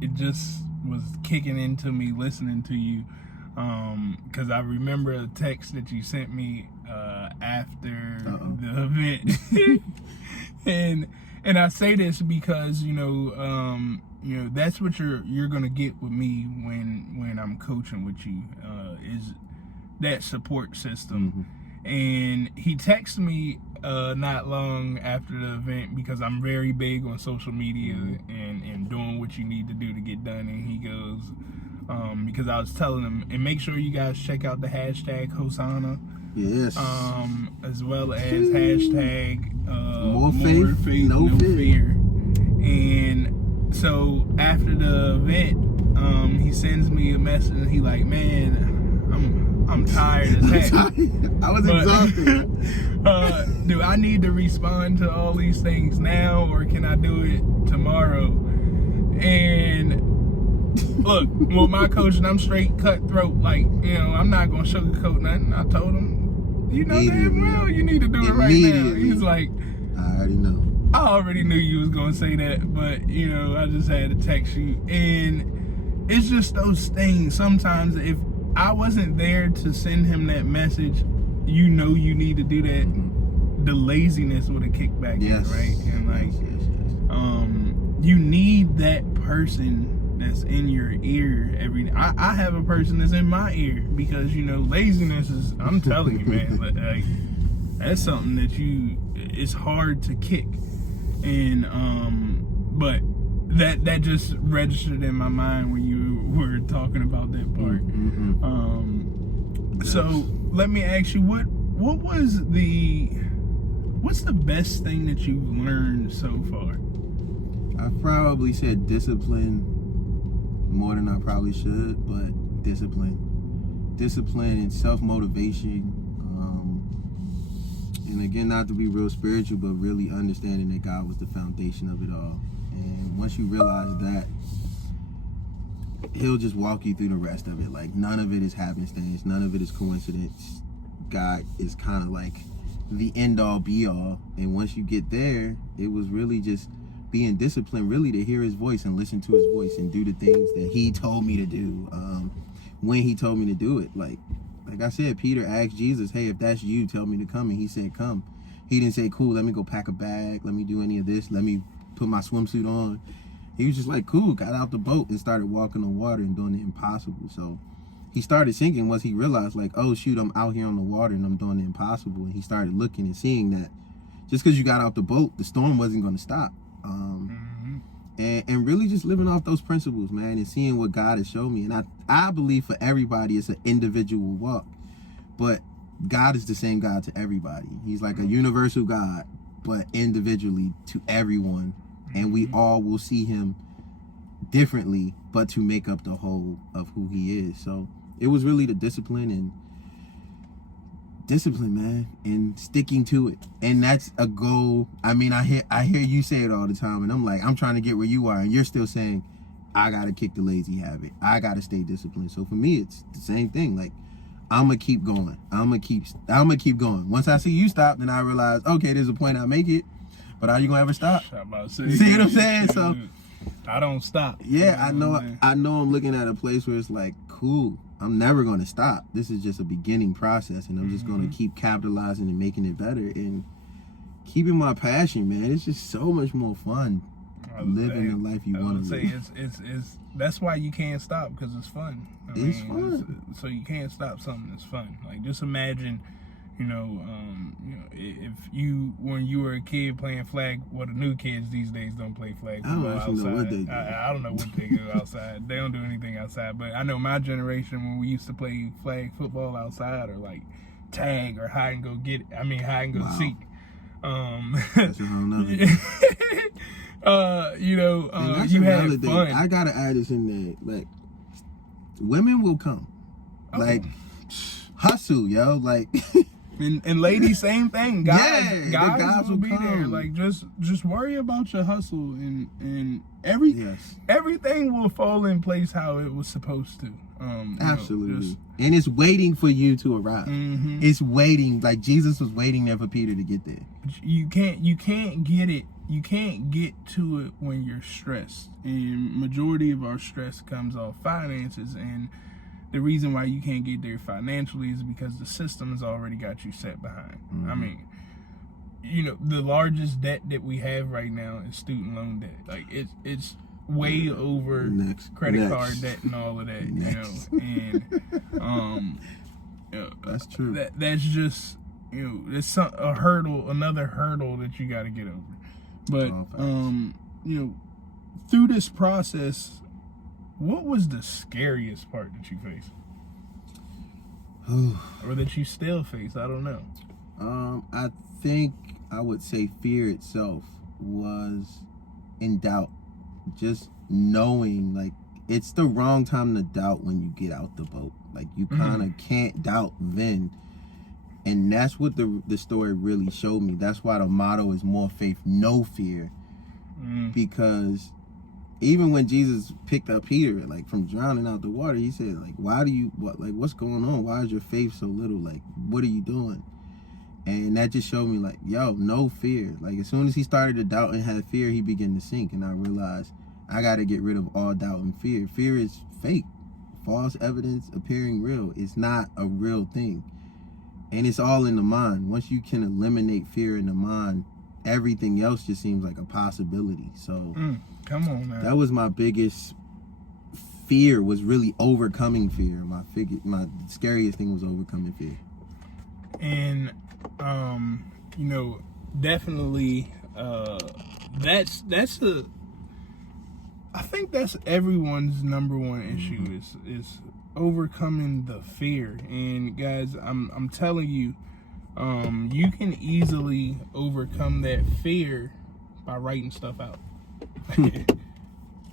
it just was kicking into me listening to you, because I remember a text that you sent me after the event, and I say this because that's what you're gonna get with me when I'm coaching with you, is that support system. Mm-hmm. And he texted me not long after the event, because I'm very big on social media and doing what you need to do to get done. And he goes, because I was telling him, and make sure you guys check out the hashtag Hosanna. Yes. As well as hashtag more faith, no fear. And so after the event, he sends me a message and he like, man, I'm tired as heck. I was exhausted. Do I need to respond to all these things now, or can I do it tomorrow? And look, with my coaching, I'm straight cutthroat. Like, I'm not gonna sugarcoat nothing. I told him, damn well you need to do it right now. He's like, I already know. I already knew you was gonna say that, but I just had to text you. And it's just those things. Sometimes if I wasn't there to send him that message, you need to do that, the laziness would have kicked back in, right? And like, you need that person that's in your ear every day. I have a person that's in my ear, because laziness is, I'm telling you, man, like, that's something that it's hard to kick. And but that just registered in my mind when you were talking about that part. So let me ask you, what's the best thing that you've learned so far? I've probably said discipline more than I probably should, but discipline and self-motivation, and again, not to be real spiritual, but really understanding that God was the foundation of it all. And once you realize that, he'll just walk you through the rest of it. Like, none of it is happenstance, none of it is coincidence. God is kind of like the end all be all. And once you get there, it was really just being disciplined, really, to hear his voice and listen to his voice and do the things that he told me to do, when he told me to do it. Like I said, Peter asked Jesus, hey, if that's you, tell me to come. And he said, come. He didn't say, cool, let me go pack a bag, let me do any of this, let me put my swimsuit on. He was just like, cool, got out the boat and started walking on water and doing the impossible. So he started sinking once he realized, like, oh shoot, I'm out here on the water and I'm doing the impossible. And he started looking and seeing that just because you got out the boat, the storm wasn't going to stop. And really just living off those principles, man, and seeing what God has shown me. And I believe for everybody it's an individual walk, but God is the same God to everybody. He's like a universal God, but individually to everyone. And we all will see him differently, but to make up the whole of who he is. So it was really the discipline, man, and sticking to it. And that's a goal. I mean, I hear you say it all the time, and I'm like, I'm trying to get where you are, and you're still saying, I gotta kick the lazy habit. I gotta stay disciplined. So for me, it's the same thing. Like, I'm gonna keep going. I'm gonna keep going. Once I see you stop, then I realize, okay, there's a point I make it. But are you gonna ever stop? See what I'm saying? So I don't stop. Yeah, I know I'm looking at a place where it's like, cool, I'm never gonna stop. This is just a beginning process, and I'm just gonna keep capitalizing and making it better and keeping my passion, man. It's just so much more fun living the life you want to live. It's that's why you can't stop, because it's fun. It's fun. So you can't stop something that's fun. Like, just imagine, if when you were a kid playing flag, well, the new kids these days don't play flag football outside. Know what they do. I don't know what they do outside. They don't do anything outside. But I know my generation, when we used to play flag football outside, or like tag or hide and go seek. That's a whole nother thing. You had fun. I gotta add this in there. Like, women will come. Like, hustle, yo. Like, And ladies, same thing. Guys, Yeah, guys will be come. there. Like just worry about your hustle and everything will fall in place how it was supposed to. Absolutely. And it's waiting for you to arrive. Mm-hmm. It's waiting. Like Jesus was waiting there for Peter to get there. You can't get it. You can't get to it when you're stressed. And majority of our stress comes off finances, and the reason why you can't get there financially is because the system has already got you set behind. Mm-hmm. I mean, the largest debt that we have right now is student loan debt. Like it's way over credit card debt and all of that. And that's true. That's just it's another hurdle that you got to get over. But through this process, what was the scariest part that you faced? Or that you still face? I don't know. I think I would say fear itself was in doubt. Just knowing, like, it's the wrong time to doubt when you get out the boat. Like, you kind of can't doubt then. And that's what the story really showed me. That's why the motto is more faith, no fear. Because even when Jesus picked up Peter, like, from drowning out the water, he said, like, what's going on? Why is your faith so little? Like, what are you doing? And that just showed me, like, no fear. Like, as soon as he started to doubt and had fear, he began to sink. And I realized I got to get rid of all doubt and fear. Fear is fake. False evidence appearing real. It's not a real thing. And it's all in the mind. Once you can eliminate fear in the mind, everything else just seems like a possibility. So come on, man. That was my biggest fear, was really overcoming fear. My scariest thing was overcoming fear. And definitely I think that's everyone's number one issue is overcoming the fear. And guys, I'm telling you, you can easily overcome that fear by writing stuff out.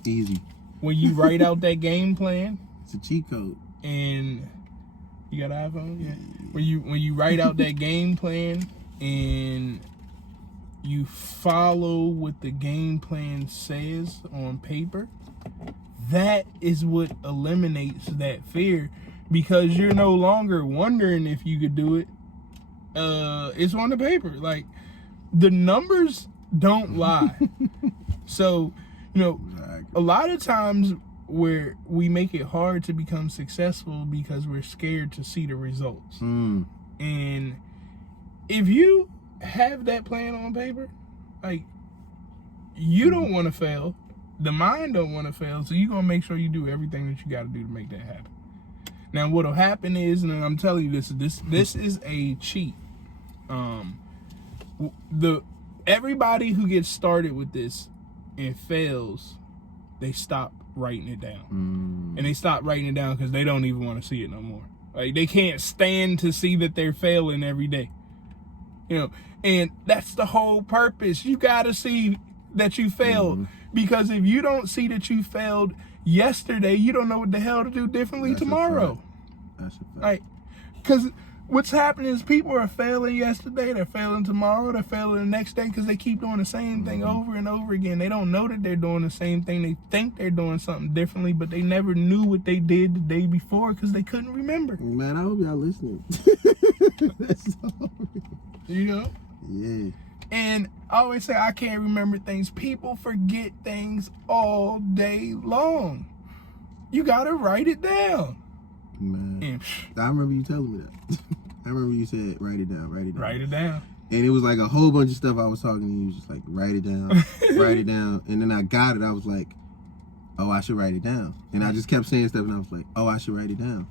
Easy. When you write out that game plan, it's a cheat code. And you got an iPhone? Yeah. When you write out that game plan and you follow what the game plan says on paper, that is what eliminates that fear, because you're no longer wondering if you could do it. It's on the paper. Like, the numbers don't lie. So, a lot of times where we make it hard to become successful because we're scared to see the results. And if you have that plan on paper, like, you don't want to fail. The mind don't want to fail. So you're going to make sure you do everything that you got to do to make that happen. Now, what'll happen is, and I'm telling you, this is a cheat. Everybody who gets started with this and fails, they stop writing it down. And they stop writing it down because they don't even want to see it no more. Like, they can't stand to see that they're failing every day. And that's the whole purpose. You got to see that you failed. Because if you don't see that you failed yesterday, you don't know what the hell to do differently tomorrow. That's a fact. Like, because what's happening is people are failing yesterday, they're failing tomorrow, they're failing the next day because they keep doing the same thing over and over again. They don't know that they're doing the same thing. They think they're doing something differently, but they never knew what they did the day before because they couldn't remember. Man, I hope y'all listening. That's so real. Yeah. And I always say I can't remember things. People forget things all day long. You gotta write it down. Man, I remember you telling me that. I remember you said, write it down. Write it down. And it was like a whole bunch of stuff I was talking to you. You was just like, write it down, write it down. And then I got it. I was like, oh, I should write it down. And I just kept saying stuff, and I was like, oh, I should write it down.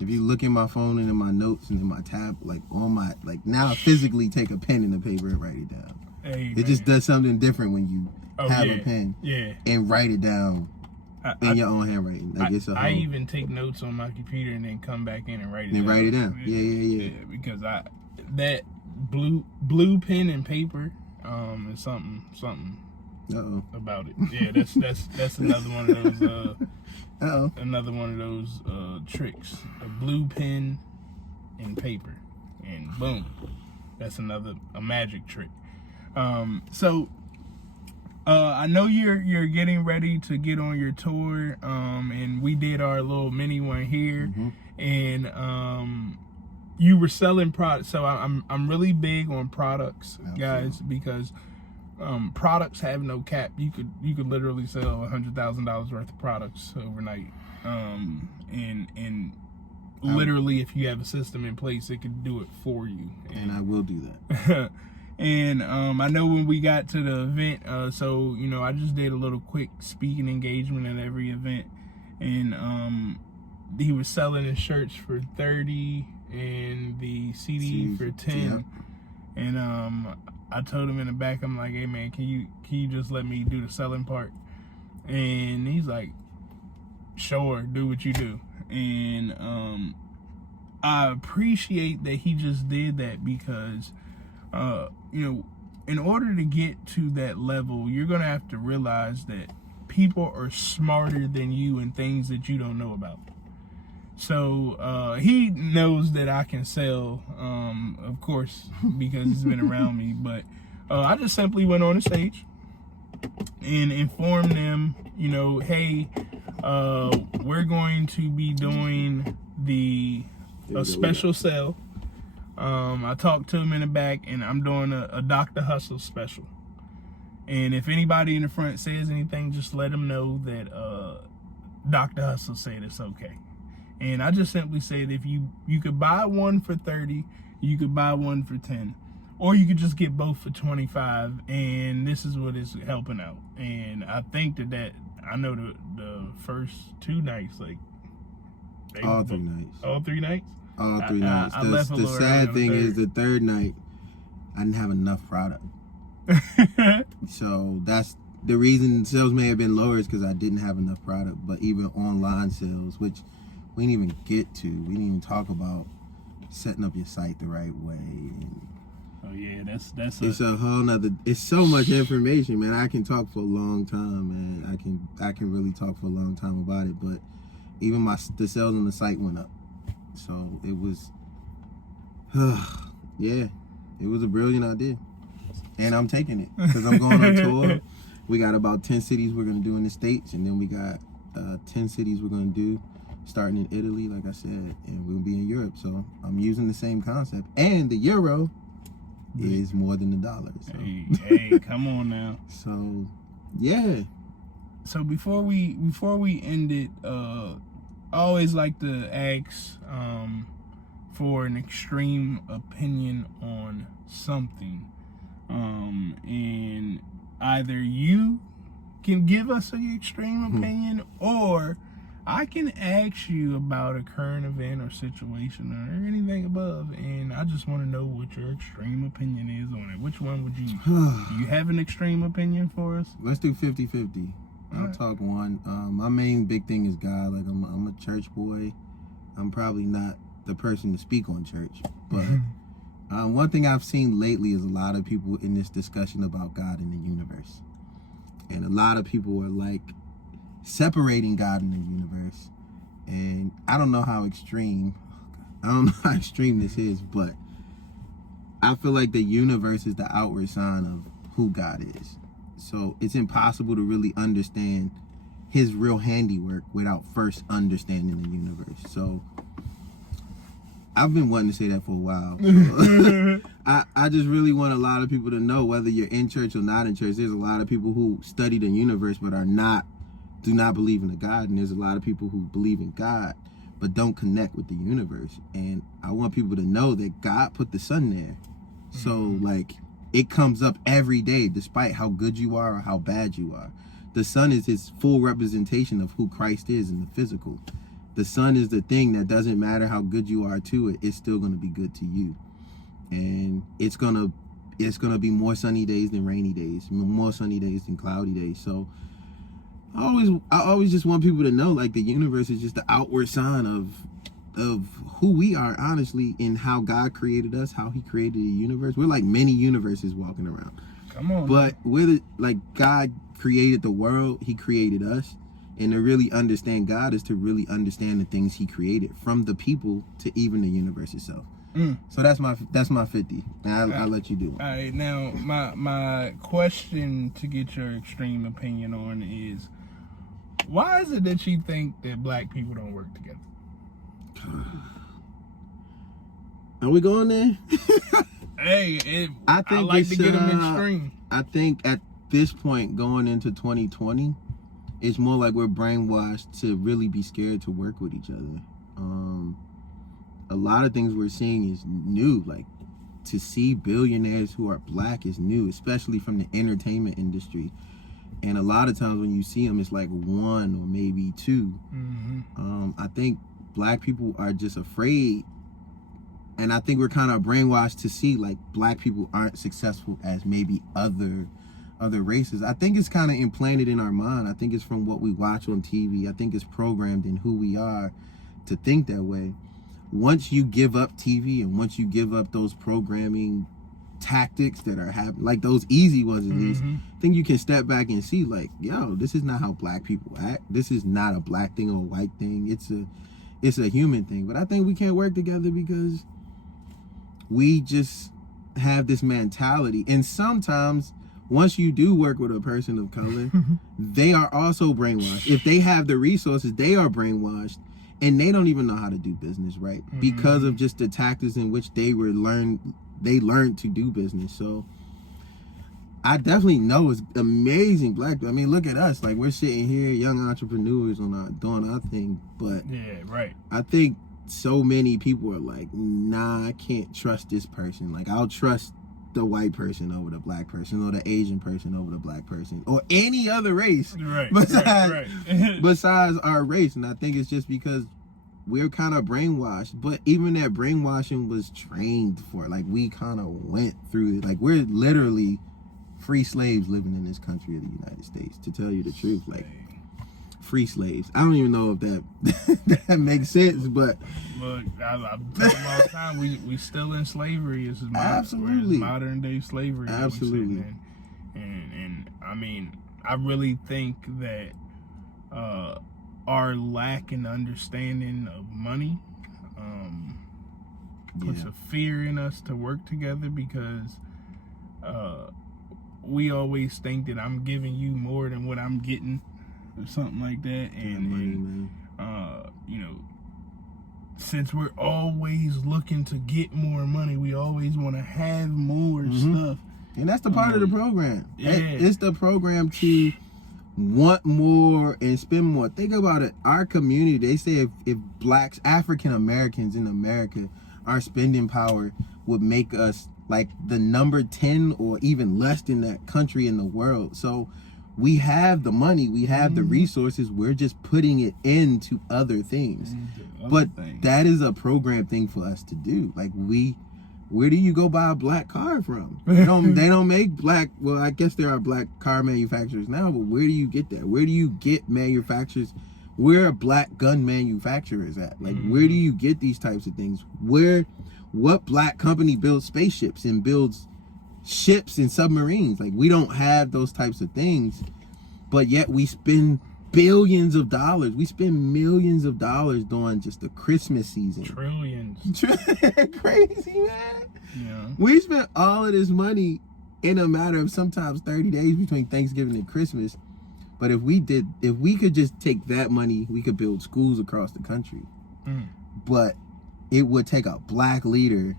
If you look in my phone and in my notes and in my tab, like on my, like now I physically take a pen and a paper and write it down. Hey, it just does something different when you have a pen Yeah. and write it down in your own handwriting. Like I even take notes on my computer and then come back in and write it down. Write it down. Yeah. Because that blue pen and paper is something about it. Yeah, that's another one of those another one of those tricks. A blue pen and paper. and boom, that's a magic trick. I know you're getting ready to get on your tour, and we did our little mini one here, and you were selling products. So I'm really big on products, guys, because products have no cap. You could literally sell $100,000 worth of products overnight, and literally, if you have a system in place, it could do it for you. And I will do that. And I know when we got to the event, so I just did a little quick speaking engagement at every event, and he was selling his shirts for $30 and the CD for $10. And I told him in the back, I'm like, hey man, can you just let me do the selling part? And he's like, sure, do what you do. And I appreciate that he just did that, because in order to get to that level, you're gonna have to realize that people are smarter than you in things that you don't know about. So he knows that I can sell, of course, because he's been around me. But I just simply went on the stage and informed them, hey, we're going to be doing a special sale. I talked to him in the back, and I'm doing a Dr. Hustle special. And if anybody in the front says anything, just let them know that Dr. Hustle said it's okay. And I just simply said, if you could buy one for $30, you could buy one for $10, or you could just get both for $25, and this is what is helping out. And I think that I know the first 2 nights, like all 3 nights. All 3 nights? All 3 nights. The sad thing is, the 3rd night, I didn't have enough product. So that's the reason sales may have been lower, is because I didn't have enough product. But even online sales, which we didn't even get to, we didn't even talk about setting up your site the right way. And oh yeah, that's it's a whole nother. It's so much information, man. I can talk for a long time, man. I can really talk for a long time about it. But even the sales on the site went up. So it was, yeah, it was a brilliant idea. And I'm taking it, because I'm going on tour. We got about 10 cities we're going to do in the States, and then we got 10 cities we're going to do starting in Italy, like I said, and we'll be in Europe. So I'm using the same concept. And the euro is more than the dollar. So. Hey, come on now. So, yeah. So before we end it, I always like to ask for an extreme opinion on something. And either you can give us an extreme opinion, or I can ask you about a current event or situation or anything above, and I just want to know what your extreme opinion is on it. Which one would you do you have an extreme opinion for us? Let's do 50-50. I'll talk one. My main big thing is God. Like, I'm a church boy. I'm probably not the person to speak on church, but one thing I've seen lately is a lot of people in this discussion about God and the universe. And a lot of people are like separating God and the universe. And I don't know how extreme this is, but I feel like the universe is the outward sign of who God is. So it's impossible to really understand his real handiwork without first understanding the universe. So I've been wanting to say that for a while. So I just really want a lot of people to know, whether you're in church or not in church, there's a lot of people who study the universe but do not believe in a God. And there's a lot of people who believe in God but don't connect with the universe. And I want people to know that God put the sun there. So like, it comes up every day, despite how good you are or how bad you are. The sun is his full representation of who Christ is in the physical. The sun is the thing that doesn't matter how good you are to it, it's still going to be good to you. And it's going to be more sunny days than rainy days, more sunny days than cloudy days. So I always just want people to know, like, the universe is just the outward sign of who we are, honestly, and how God created us, how he created the universe. We're like many universes walking around. Come on. But like, God created the world, he created us. And to really understand God is to really understand the things he created, from the people to even the universe itself. So that's my 50. And I'll let you do it. All right, now my question to get your extreme opinion on is, why is it that you think that black people don't work together? Are we going there? Hey, I think like to get them extreme. I think at this point, going into 2020, it's more like we're brainwashed to really be scared to work with each other. A lot of things we're seeing is new. Like, to see billionaires who are black is new, especially from the entertainment industry. And a lot of times when you see them, it's like one or maybe two. I think black people are just afraid. And I think we're kind of brainwashed to see like black people aren't successful as maybe other races. I think it's kind of implanted in our mind. I think it's from what we watch on TV. I think it's programmed in who we are to think that way. Once you give up TV and once you give up those programming tactics that are happening, like those easy ones at least, I think you can step back and see like, yo, this is not how black people act. This is not a black thing or a white thing. It's a human thing. But I think we can't work together because we just have this mentality. And sometimes once you do work with a person of color, they are also brainwashed. If they have the resources, they are brainwashed. And they don't even know how to do business right because of just the tactics in which they learned to do business. So I definitely know it's amazing black. I mean, look at us. Like, we're sitting here, young entrepreneurs doing our thing. But yeah, right. I think so many people are like, nah, I can't trust this person. Like, I'll trust the white person over the black person, or the Asian person over the black person, or any other race besides our race. And I think it's just because we're kind of brainwashed. But even that brainwashing was trained for. Like, we kind of went through it. Like, we're literally free slaves living in this country of the United States, to tell you the truth. Like, free slaves. I don't even know if that makes sense, but look, I'm talking all the time. We still in slavery. This is absolutely modern day slavery. Absolutely. And I mean, I really think that our lack in understanding of money puts a fear in us to work together, because we always think that I'm giving you more than what I'm getting, or something like that. And you know, since we're always looking to get more money, we always want to have more stuff. And that's the part of the program. Yeah. It's the program to want more and spend more. Think about it. Our community, they say if blacks, African Americans in America, our spending power would make us like the number 10 or even less than that country in the world. So we have the money, we have the resources, we're just putting it into other things. That is a program thing for us to do. Like, where do you go buy a black car from? They don't make black, well, I guess there are black car manufacturers now, but where do you get that? Where do you get manufacturers? Where are black gun manufacturers at? Like, where do you get these types of things? What black company builds spaceships and builds ships and submarines? Like, we don't have those types of things, but yet we spend billions of dollars. We spend millions of dollars during just the Christmas season. Trillions. Crazy, man. Yeah. We spent all of this money in a matter of sometimes 30 days between Thanksgiving and Christmas. But if we could just take that money, we could build schools across the country. But it would take a black leader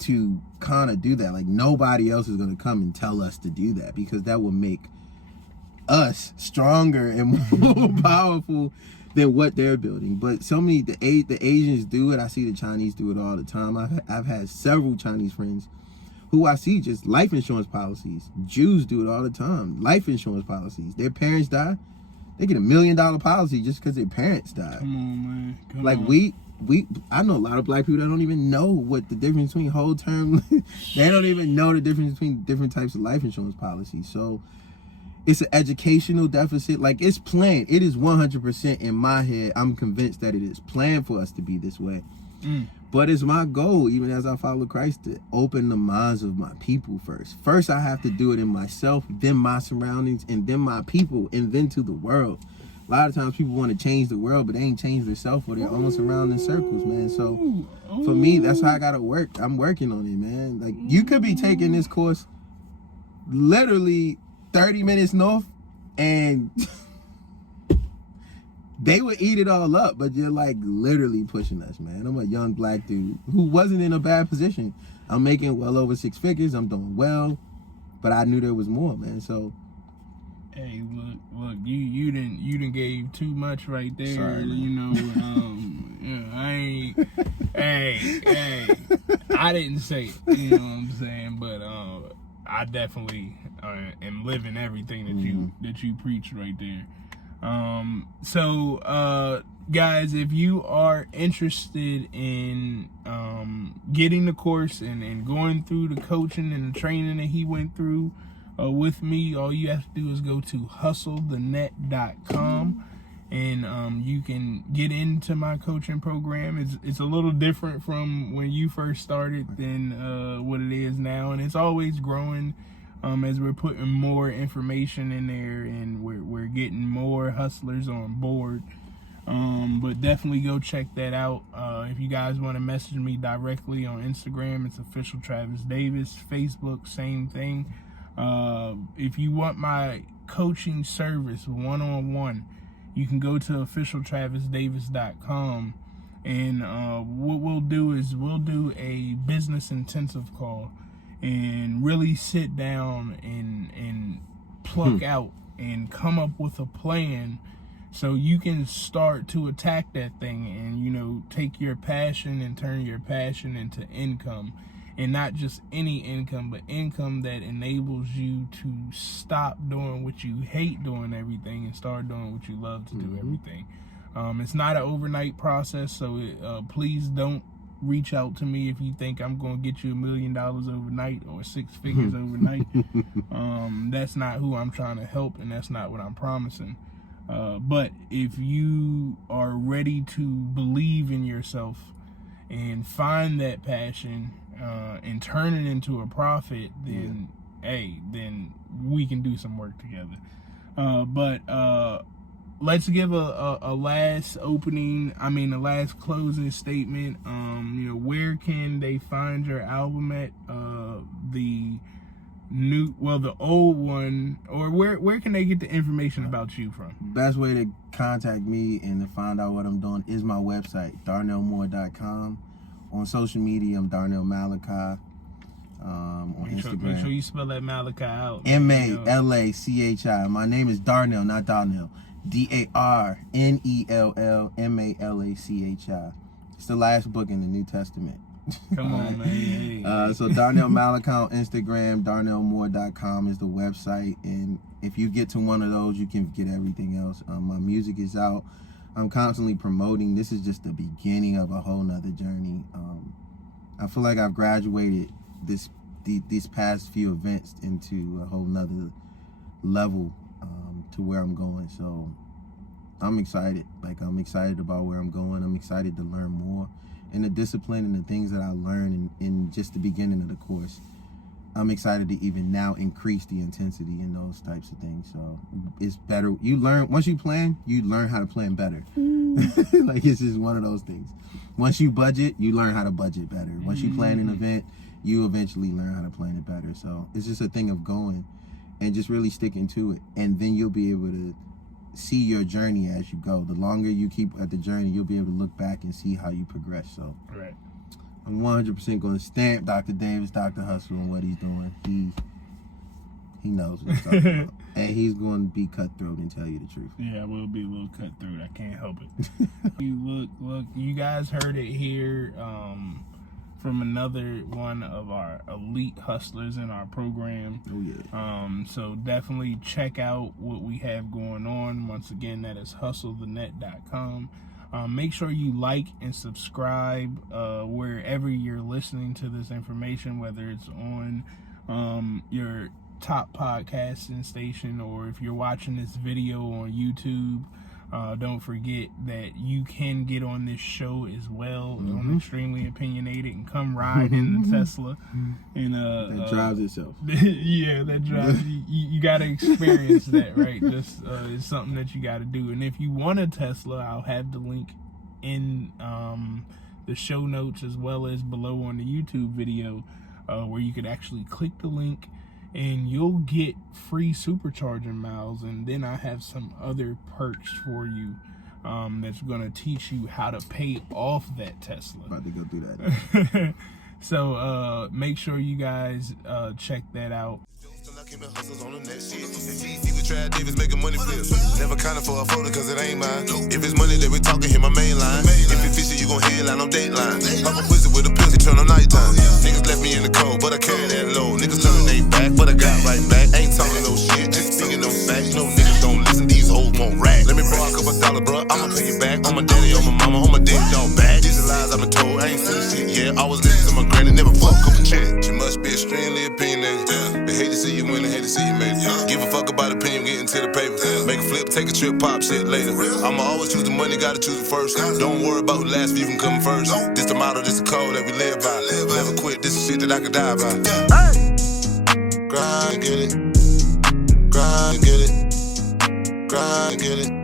to kind of do that. Like, nobody else is going to come and tell us to do that, because that will make us stronger and more powerful than what they're building. But so many, the Asians do it. I see the Chinese do it all the time. I've had several Chinese friends who I see just life insurance policies. Jews do it all the time. Life insurance policies. Their parents die, they get $1 million policy just because their parents died. Come on, man. Like, I know a lot of black people that don't even know what the difference between whole term. They don't even know the difference between different types of life insurance policies. So it's an educational deficit. Like, it's planned. It is 100% in my head. I'm convinced that it is planned for us to be this way. But it's my goal, even as I follow Christ, to open the minds of my people first. First, I have to do it in myself, then my surroundings, and then my people, and then to the world. a lot of times people want to change the world, but they ain't changed themselves, or they're almost around in circles, man. So for me, that's how I gotta work. I'm working on it, man. Like, you could be taking this course literally 30 minutes north, and they would eat it all up, but you're like literally pushing us, man. I'm a young black dude who wasn't in a bad position. I'm making well over 6 figures. I'm doing well, but I knew there was more, man. So, hey, look, you didn't gave too much right there. Sorry, man. You know, I ain't. hey, I didn't say it. You know what I'm saying? But I definitely am living everything that you preach right there. So guys, if you are interested in getting the course and going through the coaching and the training that he went through with me, all you have to do is go to hustlethenet.com, and you can get into my coaching program. It's a little different from when you first started than what it is now, and it's always growing. As we're putting more information in there, and we're getting more hustlers on board. But definitely go check that out. If you guys want to message me directly on Instagram, it's official Travis Davis. Facebook, same thing. If you want my coaching service one-on-one, you can go to officialtravisdavis.com, and what we'll do is we'll do a business intensive call and really sit down and pluck out and come up with a plan, so you can start to attack that thing and, you know, take your passion and turn your passion into income. And not just any income, but income that enables you to stop doing what you hate doing everything and start doing what you love to do everything. It's not an overnight process, so please don't reach out to me if you think I'm going to get you $1 million overnight or 6 figures overnight. That's not who I'm trying to help, and that's not what I'm promising. But if you are ready to believe in yourself and find that passion and turn it into a profit, then then we can do some work together. But let's give a last closing statement. You know, where can they find your album at? The old one, or where can they get the information about you from? Best way to contact me and to find out what I'm doing is my website, darnellmoore.com. On social media, I'm Darnell Malachi. On Instagram. Make sure you spell that Malachi out. M-A-L-A-C-H-I. My name is Darnell, not Darnell. D-A-R-N-E-L-L-M-A-L-A-C-H-I. It's the last book in the New Testament. Come on, man. So Darnell Malachi on Instagram, darnellmoore.com is the website. And if you get to one of those, you can get everything else. My music is out. I'm constantly promoting. This is just the beginning of a whole nother journey. I feel like I've graduated these past few events into a whole nother level to where I'm going. So I'm excited. Like, I'm excited about where I'm going. I'm excited to learn more. And the discipline and the things that I learned in just the beginning of the course, I'm excited to even now increase the intensity in those types of things. So it's better. You learn, once you plan, you learn how to plan better. Like, it's just one of those things. Once you budget, you learn how to budget better. Once you plan an event, you eventually learn how to plan it better. So it's just a thing of going and just really sticking to it. And then you'll be able to see your journey as you go. The longer you keep at the journey, you'll be able to look back and see how you progress. So right. I'm 100% going to stamp Dr. Davis, Dr. Hustle, and what he's doing. He knows what he's talking about. And he's going to be cutthroat and tell you the truth. Yeah, we'll be a little cutthroat. I can't help it. Look, you guys heard it here from another one of our elite hustlers in our program. Oh, yeah. So definitely check out what we have going on. Once again, that is hustlethenet.com. Make sure you like and subscribe wherever you're listening to this information, whether it's on your top podcasting station or if you're watching this video on YouTube. Don't forget that you can get on this show as well on Extremely Opinionated and come ride in the Tesla. And that drives itself. Yeah, that drives. You got to experience that, right? Just it's something that you got to do. And if you want a Tesla, I'll have the link in the show notes as well as below on the YouTube video, where you could actually click the link and you'll get free supercharger miles. And then I have some other perks for you that's gonna teach you how to pay off that Tesla. About to go through that. So make sure you guys check that out. Making money flips. Never counted for a photo cause it ain't mine. If it's money that we talking, hit my main line. If it fishy, you gon' headline on Dateline. Pop a pussy with a pussy, turn on nighttime. Niggas left me in the cold, but I carry that low. Niggas turn they back, but I got right back. Ain't talking no shit, just speaking no facts. No niggas don't listen, these hoes won't rap. Let me borrow a couple $, bro, I'ma pay you back. On my daddy, on my mama, on my dead dog back. These are lies I've been told, I ain't seen shit yet. Always listen to my granny, never fuck up a check. She must be extremely opinionated. They hate to see you win, they hate to see you make it. Give a fuck about opinion, getting to the paper. Make a flip, take a trip, pop shit later. I'ma always choose the money, gotta choose it first. Don't worry about who last, you can come first. This the motto, this the code that we live by. Never quit, this is shit that I could die by. Grind, get it. Grind, get it. Grind, get it.